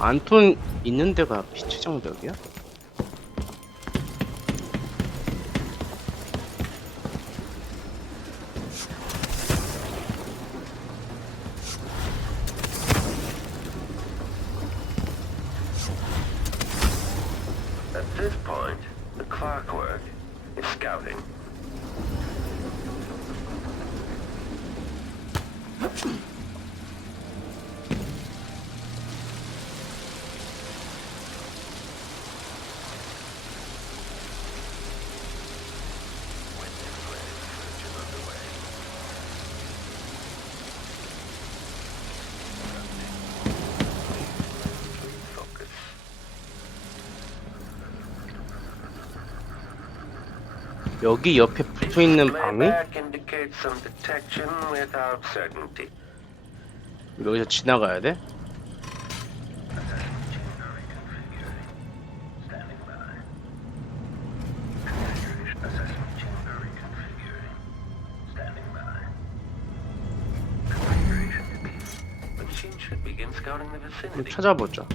안톤 있는 데가 빛의 장벽이야? At this point, the clockwork is scouting. 여기 옆에 붙어있는 방이? Playback indicates some detection without certainty. 여기서 지나가야 돼? Machine should begin scouting the 한번 vicinity. 찾아보자.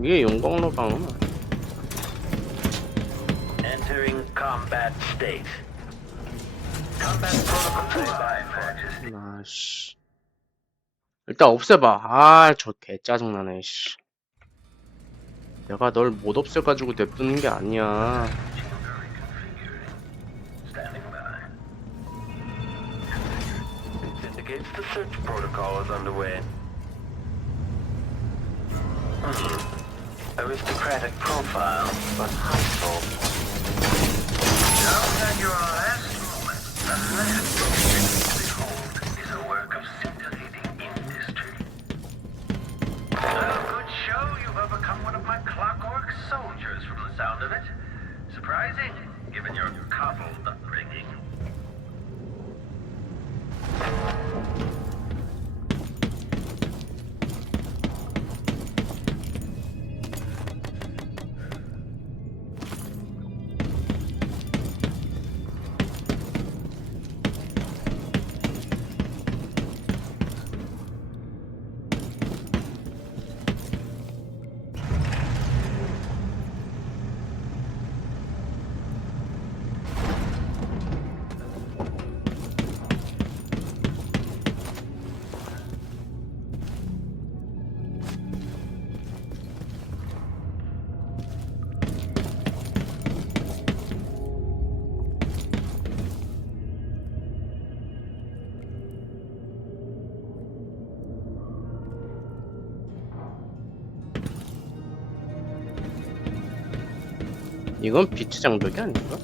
이게 용광로 방은 아니야. Entering combat state. Combat protocol live. 아씨. 일단 없애봐. 아, 저 개 짜증나네, 씨. 내가 널 못 없애가지고 냅두는 게 아니야. Indicates the search protocol is underway. Aristocratic profile, but hostile. Now that your last moment, the last thing you behold is a work of scintillating industry. A good show. You've overcome one of my clockwork soldiers from the sound of it. Surprising, given your coddled upbringing. 이건 비트 장벽이 아닌가?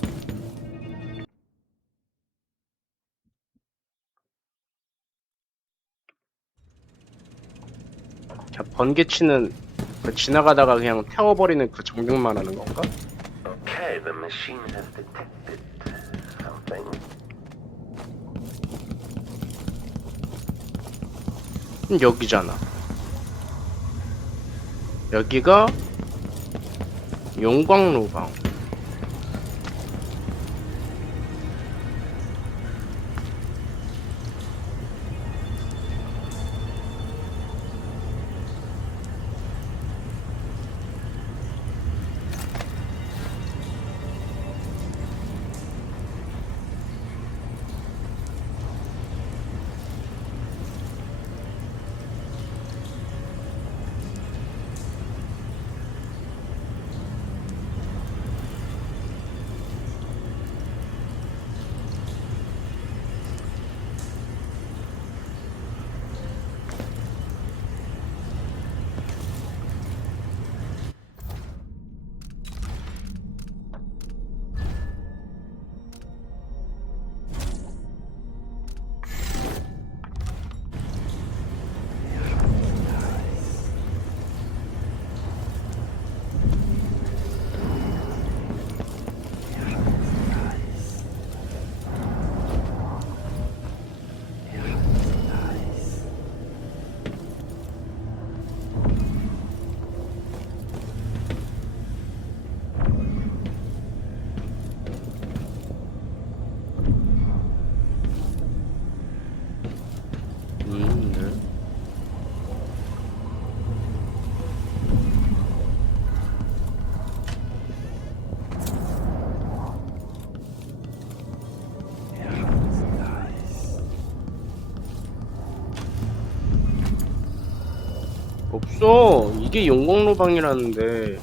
자, 번개치는 그 지나가다가 그냥 태워버리는 그 정령만 하는 건가? Okay, the machine has detected something. 여기잖아. 여기가 용광로방. 네. 없어. 이게 용광로방이라는데.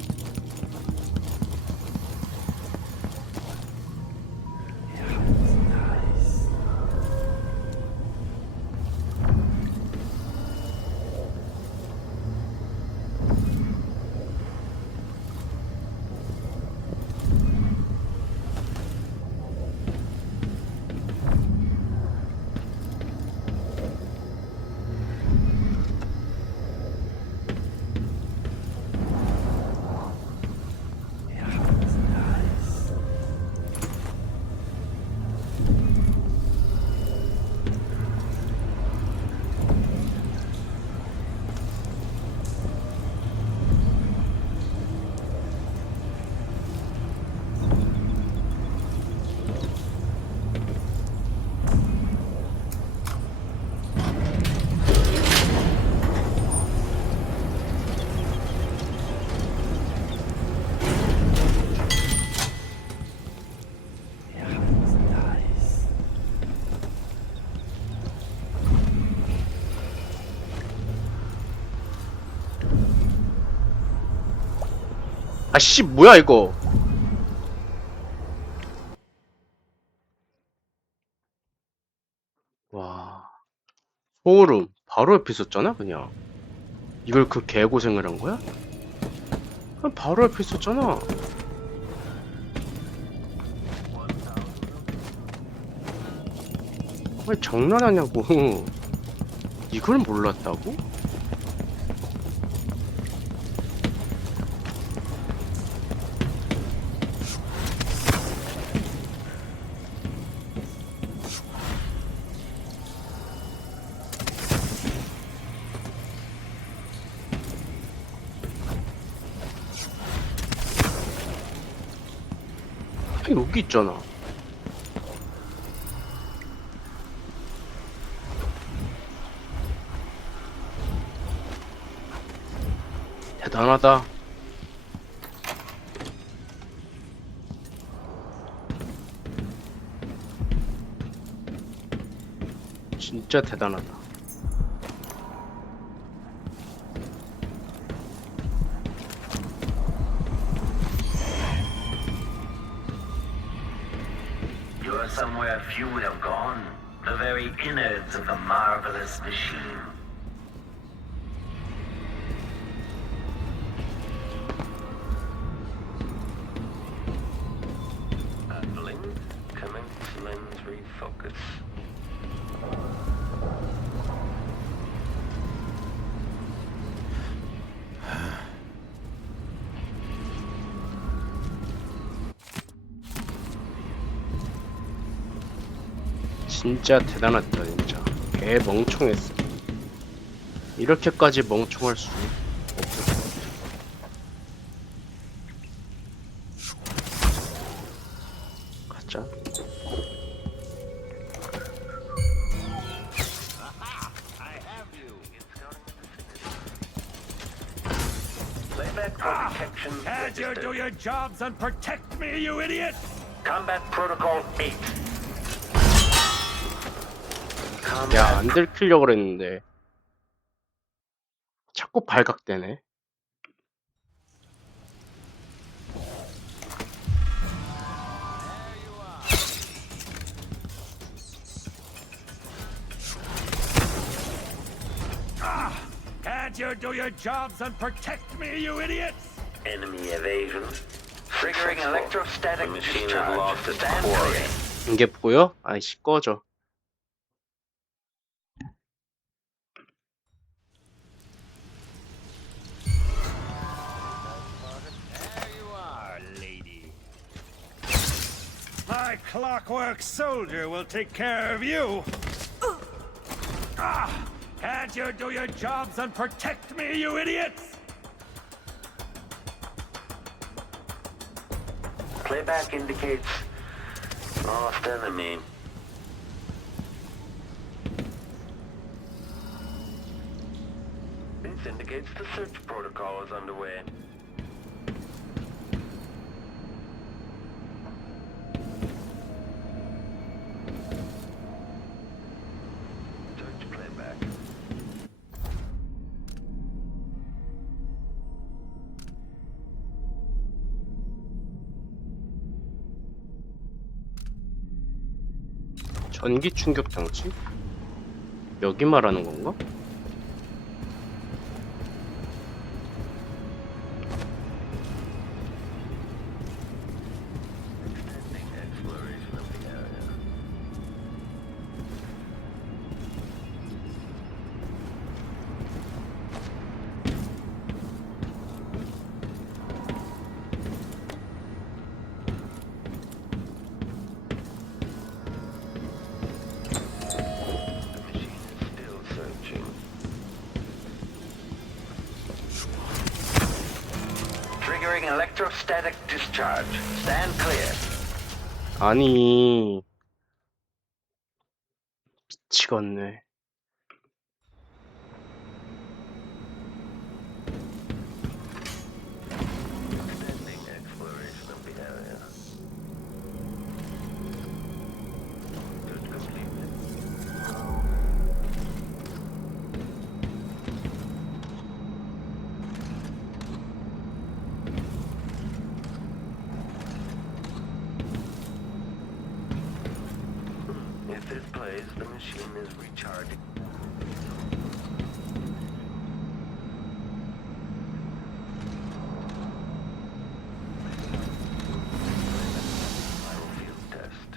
아씨, 뭐야 이거. 와, 소름. 바로 옆에 있었잖아 그냥. 이걸 그 개고생을 한 거야? 그냥 바로 옆에 있었잖아. 아니 장난하냐고. 이걸 몰랐다고? 여기 있잖아. 대단하다. 진짜 대단하다. You're somewhere few would have gone. The very innards of the marvelous machine. lens refocus. 진짜 대단하다 진짜. 개 멍청했어. 이렇게까지 멍청할 수 없을 것 같아. 가자. Can't you do your jobs and protect me, you idiot? Combat Protocol 8. 야, 안 들키려고 그랬는데 자꾸 발각되네. Can't you do your jobs and protect me, you idiots? Enemy evasion. Triggering electrostatic discharge. Stand clear. 이게 보여? 아이씨 꺼져. My clockwork soldier will take care of you. Can't you do your jobs and protect me, you idiots? Playback indicates lost enemy. This indicates the search protocol is underway. Search playback. 전기 충격 장치? 여기 말하는 건가? Triggering electrostatic discharge. Stand clear. 아니 미치겠네. Extending exploration of the area. Search completed. If this plays, the machine is recharging. Final field test.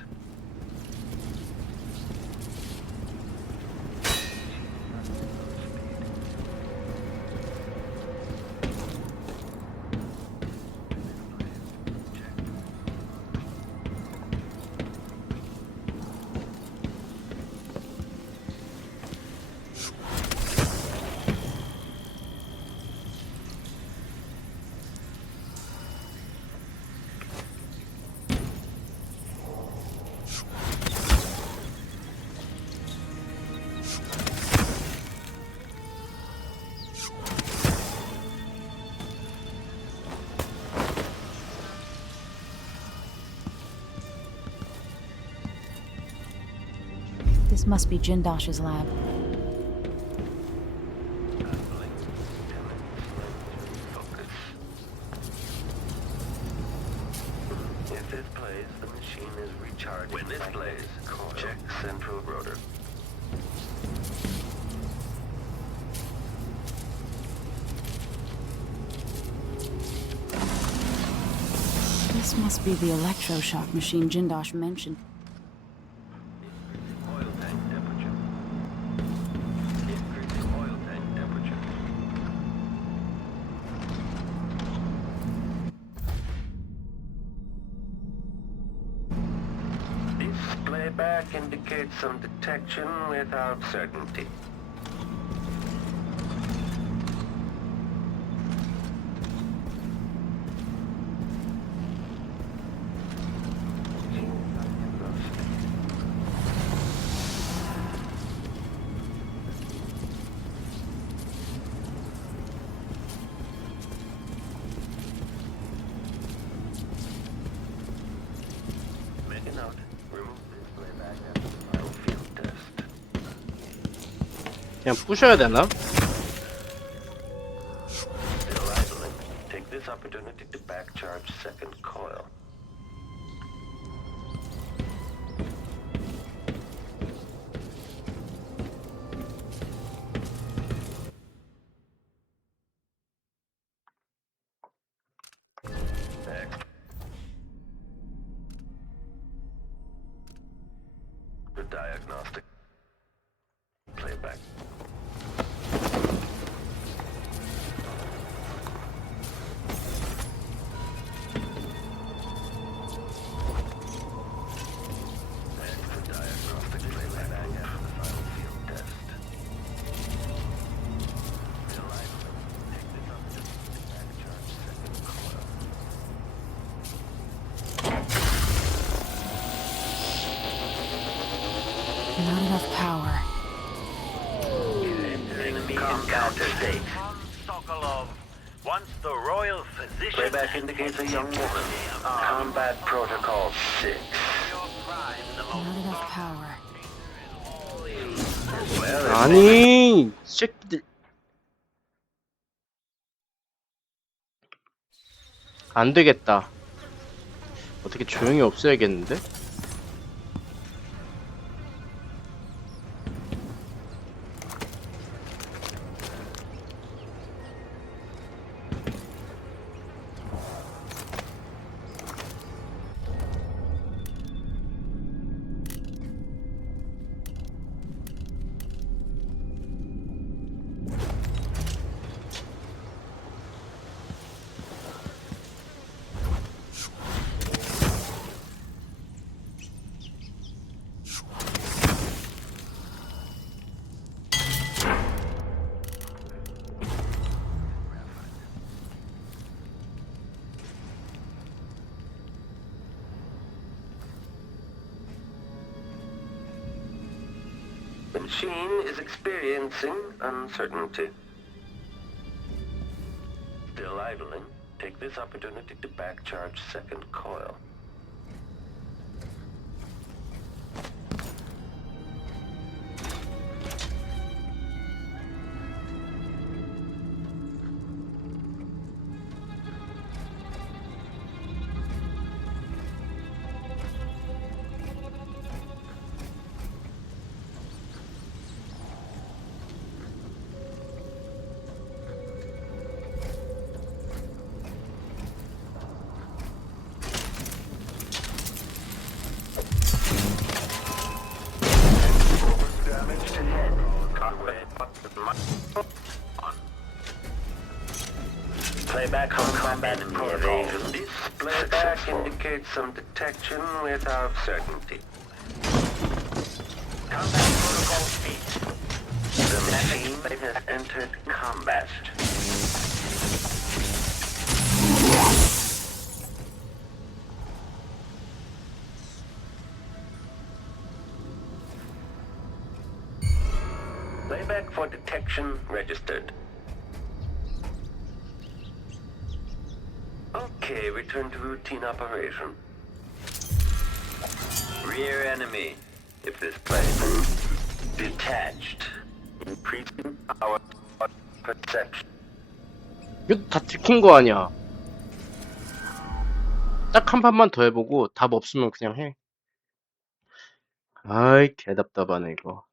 This must be Jindosh's lab. If this plays, the machine is recharged. When this plays, check central rotor. This must be the electroshock machine Jindosh mentioned. Playback indicates some detection without certainty. 그냥 부셔야 되나? Take this opportunity to back charge second coil. The diagnostic. Playback. Not enough power. Encounter date. Sokolov, once the royal physician... Playback indicates a young woman. Combat Protocol 6. Not enough power. 아니, 이 새끼들. 안 되겠다. 어떻게 조용히 없애야겠는데? The machine is experiencing uncertainty. Still idling. Take this opportunity to back charge second coil. Playback on combat evasion. Playback indicates some detection without certainty. Combat Protocol 8. The machine has entered combat. Playback for detection registered. Okay, return to routine operation. Rear enemy. If this place detached. Increasing our perception. 이거 다 들킨 거 아니야. 딱 한 판만 더 해보고 답 없으면 그냥 해. 아이, 개답답하네 이거.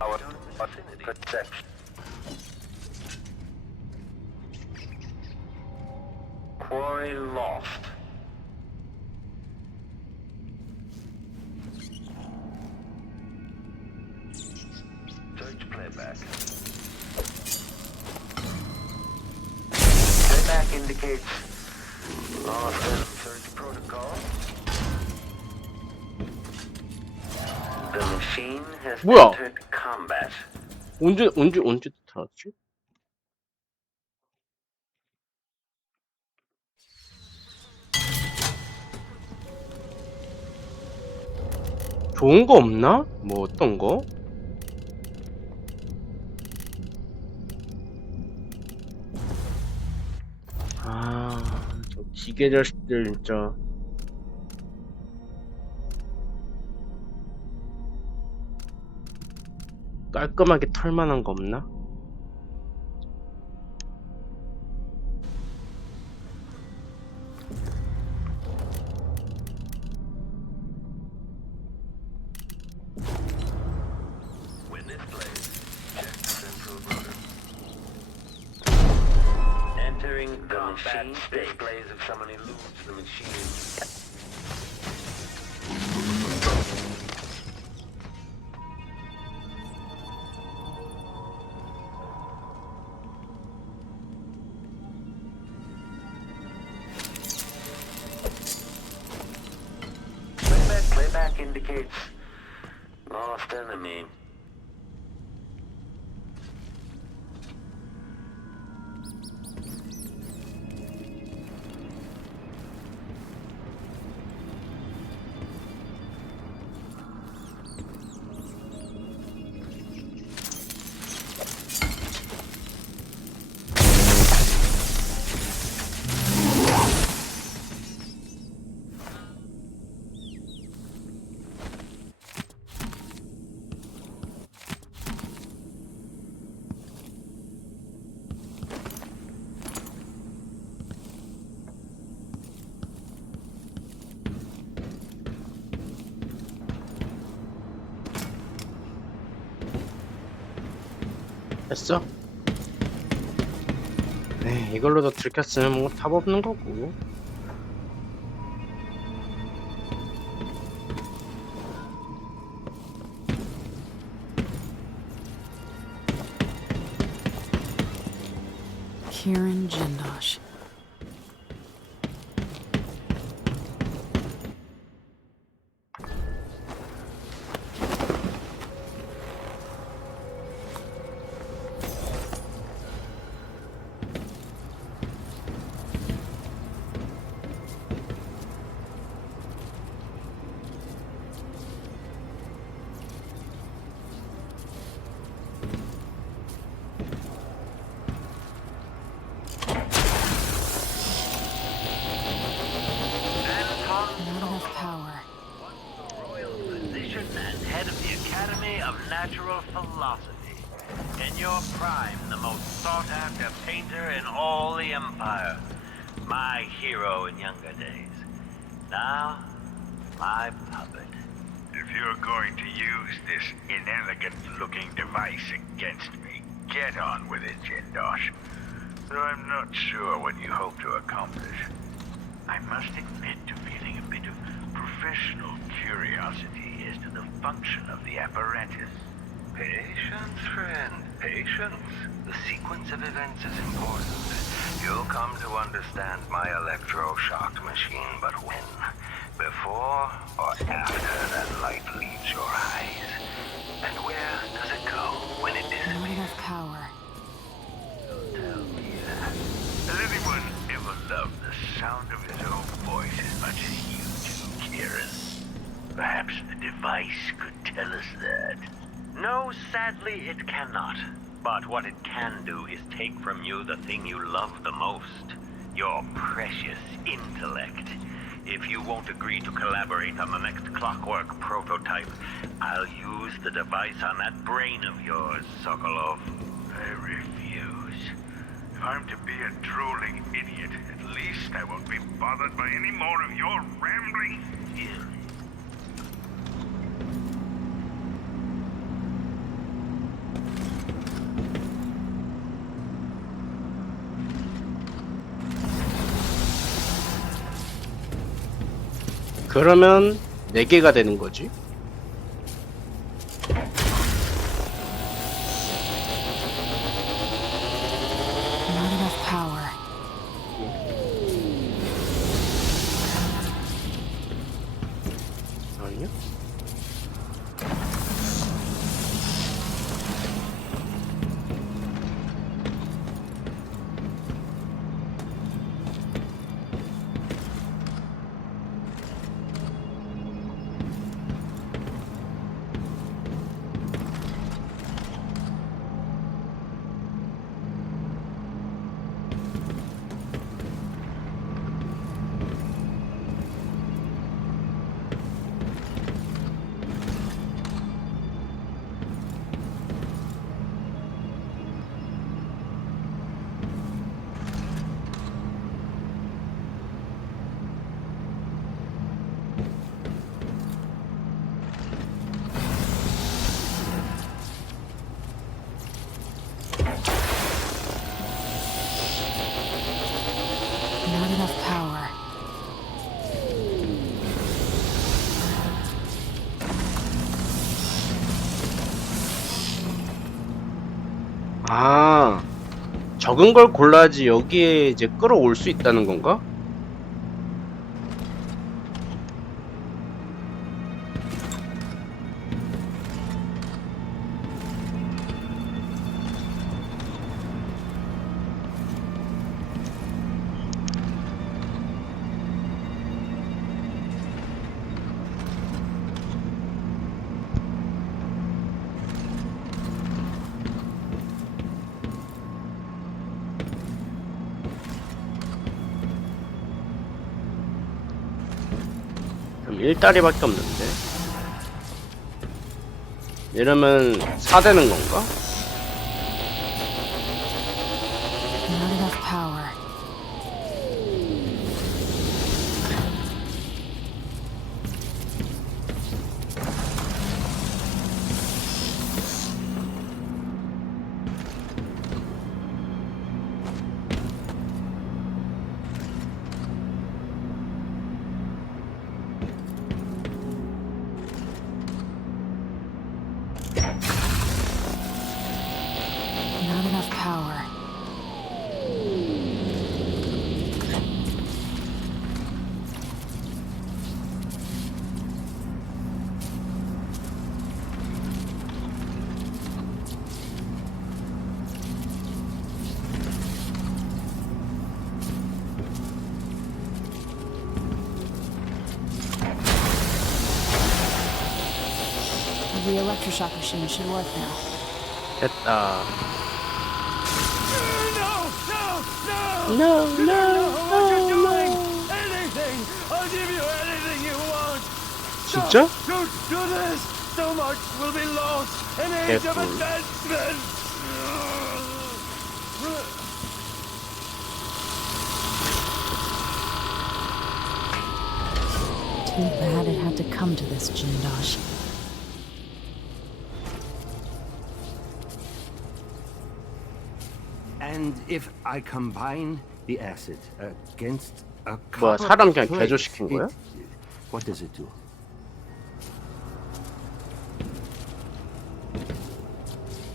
Our perception. Quarry lost. Playback. Playback indicates lost search protocol. The machine has 뭐야? entered combat. 언제 들었지? 좋은 거 없나? 뭐 어떤 거? 저 기계 자식들 진짜. 깔끔하게 털만한 거 없나? Entering the machine displays if someone eludes the machine. Playback indicates lost enemy. 됐어? 에이, 이걸로도 들켰으면 뭐 답 없는 거고. Kieran Jindosh. Natural philosophy. In your prime, the most sought-after painter in all the Empire. My hero in younger days. Now, my puppet. If you're going to use this inelegant-looking device against me, get on with it, Jindosh. Though I'm not sure what you hope to accomplish. I must admit to feeling a bit of professional curiosity as to the function of the apparatus. Patience, friend, patience. The sequence of events is important. You'll come to understand my electroshock machine, but when? Before or after that light leaves your eyes? And where does it go when it disappears? Not enough power. Don't tell me that. Has anyone ever loved the sound of his own voice as much as you do, Kieran? Perhaps the device could tell us that. No, sadly, it cannot. But what it can do is take from you the thing you love the most. Your precious intellect. If you won't agree to collaborate on the next clockwork prototype, I'll use the device on that brain of yours, Sokolov. I refuse. If I'm to be a drooling idiot, at least I won't be bothered by any more of your rambling theories. 그러면 4개가 되는 거지. 아, 적은 걸 골라야지 여기에 이제 끌어올 수 있다는 건가? 그럼 1다리밖에 없는데 이러면 4되는 건가? Not enough power. Not enough power. The electroshock machine should work now. 됐다. No, what you're doing! Anything! I'll give you anything you want! 진짜? Don't do this! So much will be lost! An age of 개꿀. advancement! Too bad it had to come to this, Jindosh. And if I combine the acid against a 뭐야, copper 사람 그냥 plate, 개조시킨 거야? what does it do?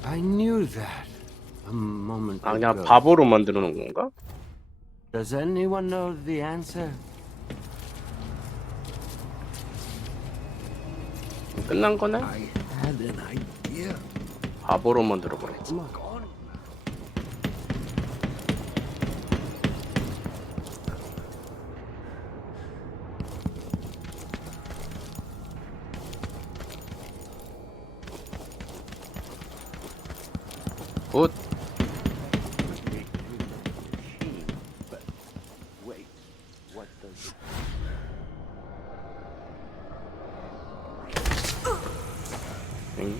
I knew that a moment 아, 그냥 ago. 바보로 만들어 놓은 건가? Does anyone know the answer? 끝난 거네? I had an idea. 바보로 만들어 버렸지. 굿. Wait, what does it? 응.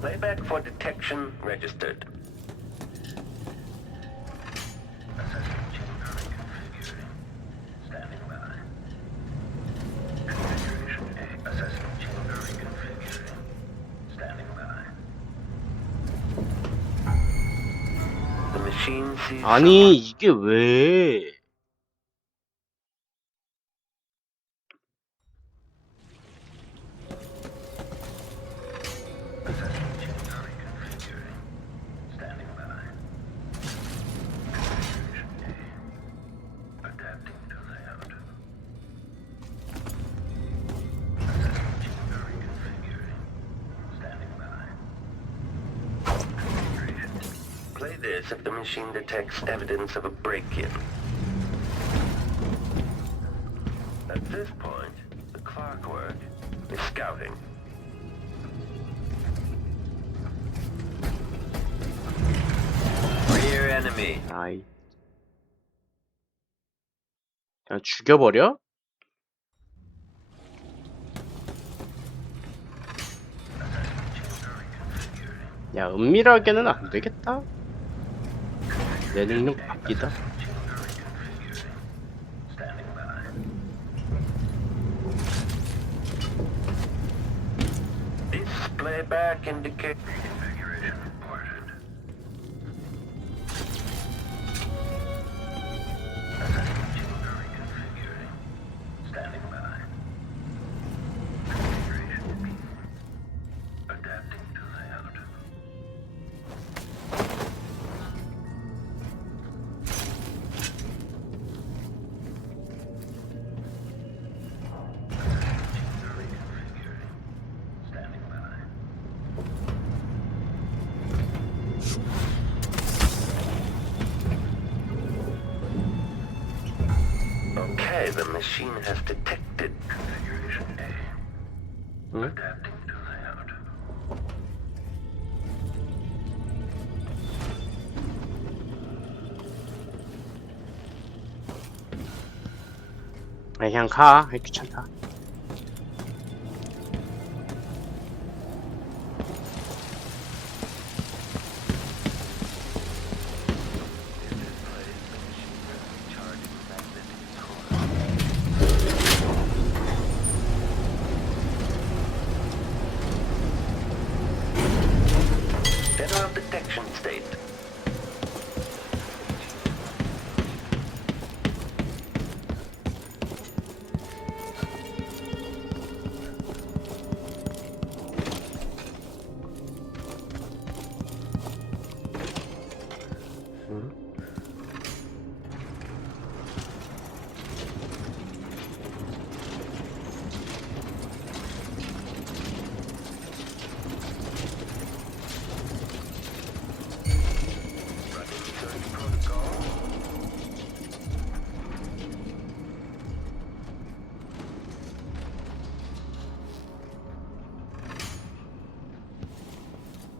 Playback for detection registered. Standing by. Configuration A. Assessment chamber reconfiguring. Standing by. The machine sees 아니, 이게 왜? assessment chamber reconfiguring. Standing by. Configuration A. Adapting to layout. Assessment chamber reconfiguring. Standing by. Configuration. Play this if the machine detects evidence of a break-in. At this point, the clockwork is scouting. Rear enemy. 아이. 그냥 죽여버려? 야, 은밀하게는 안 되겠다. 내 능력 바뀌다. This Playback indicate reconfiguration reported. Assessment chamber reconfiguring. Standing by. Configuration beam. Adapting to layout. Okay, the machine has detected configuration A. Adapting to layout. 그냥 가. 귀찮다. Center of detection state.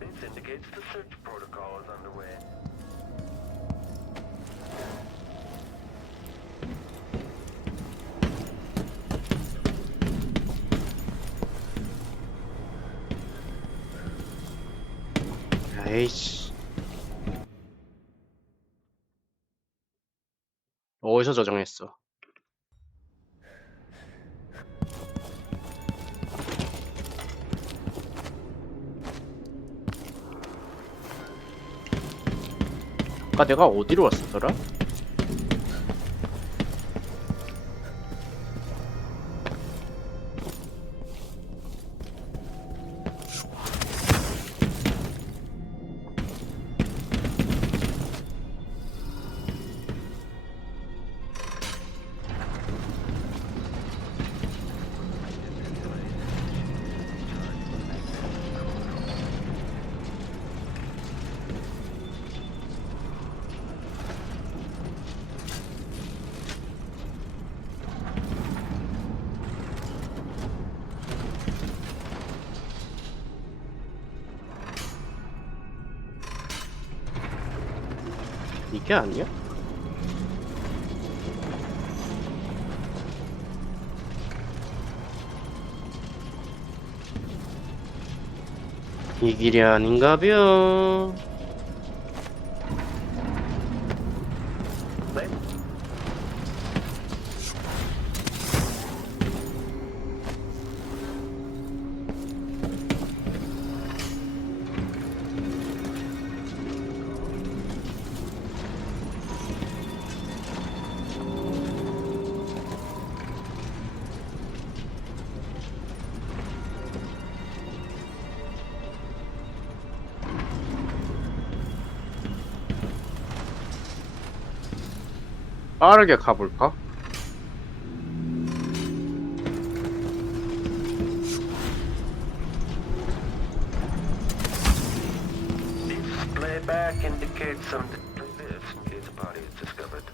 This indicates the search protocol is underway. 에이씨. 어디서 저장했어? 아까 내가 어디로 왔었더라? 이게 아니야? 이 길이 아닌가벼. 빠르게 가볼까? Playback indicates some this in case a body is discovered.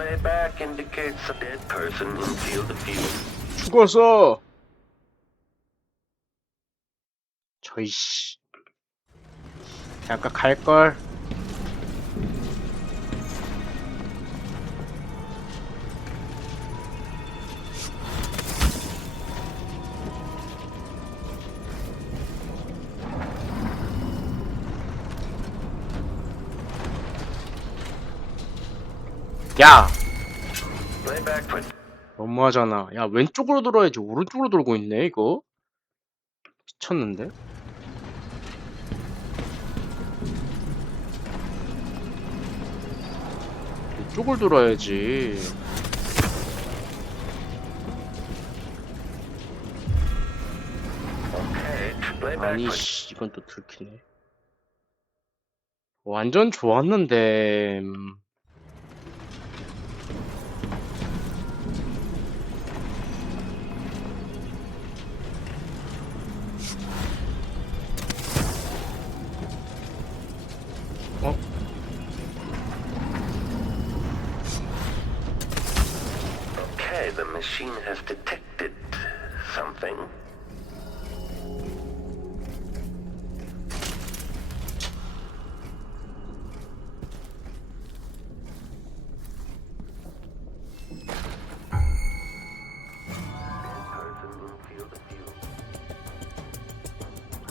Playback indicates a dead person in field of view. 죽었어. 저이씨. 아까 갈걸. 야! 너무하잖아. 야, 왼쪽으로 돌아야지. 오른쪽으로 돌고 있네, 이거. 미쳤는데? 이쪽을 돌아야지. 아니, 씨, 이건 또 들키네. 완전 좋았는데. 어? Okay, the machine has detected something.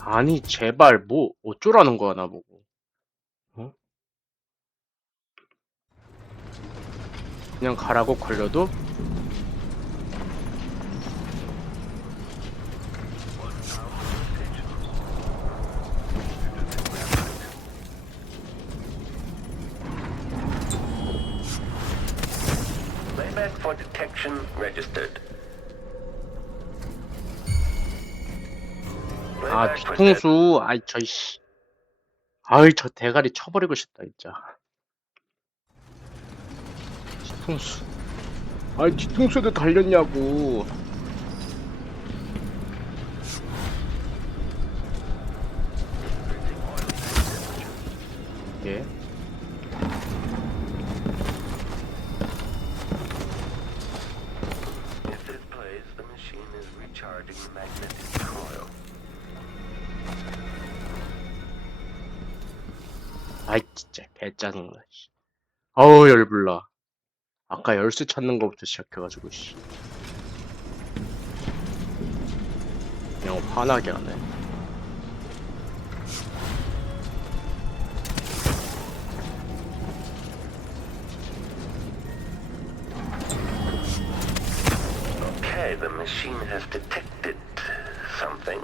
아니, 제발, 뭐, 어쩌라는 거야, 나보고. 어? 그냥 가라고 걸려도? Playback for detection registered. 아, 뒤통수. 아이, 저이씨. 아이, 저 대가리 쳐버리고 싶다, 진짜. 뒤통수. 아이, 뒤통수에도 달렸냐고. 예. If this plays, the machine is recharging the magnetic coil. 아이, 진짜, 개짜증나, 씨. 어우, 열불나. 아까 열쇠 찾는 거부터 시작해가지고, 씨. 그냥 화나게 하네. Okay, the machine has detected something.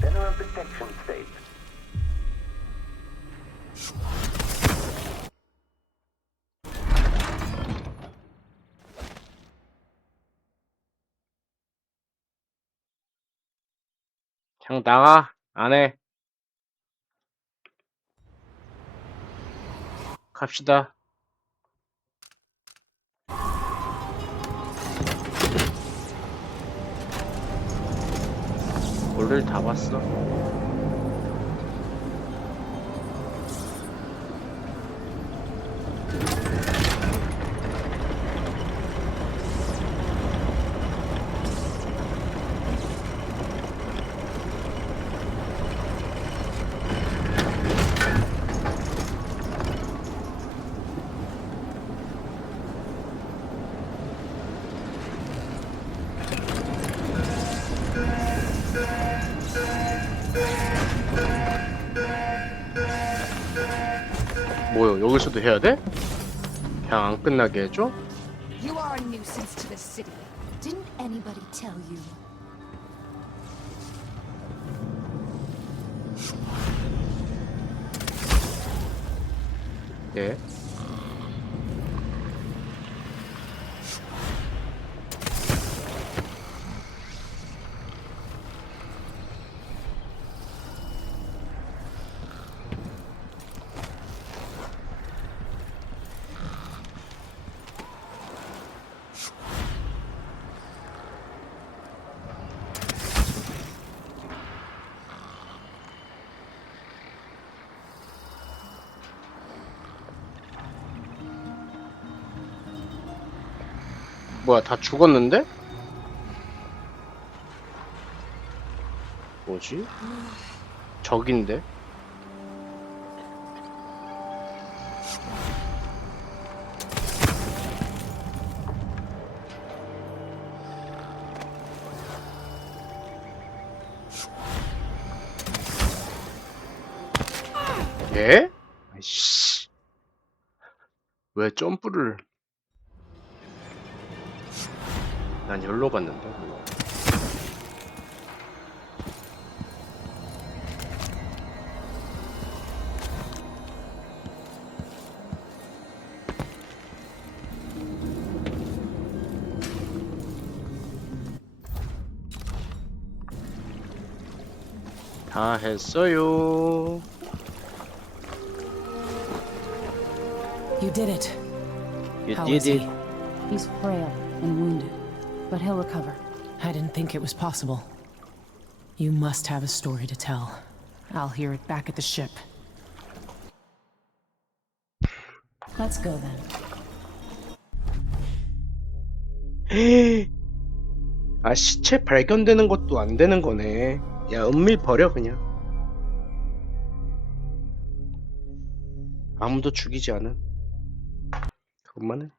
Center of detection state. 그냥 나가. 안 해. 갑시다. 볼일 다 봤어. 뭐요? 여기서도 해야 돼? 그냥 안 끝나게 해줘? You are a nuisance to the city. Didn't anybody tell you? 예. 뭐야, 다 죽었는데? 뭐지? 적인데? 예? 아이씨. 왜 점프를. 난 여기로 갔는데. 다 했어요. You did it. You How did is he? it. He's frail and wounded, but he'll recover. I didn't think it was possible. You must have a story to tell. I'll hear it back at the ship. Let's go then. 아, 시체 발견되는 것도 안 되는 거네. 야, 은밀 버려 그냥. 아무도 죽이지 않은. 그것만은.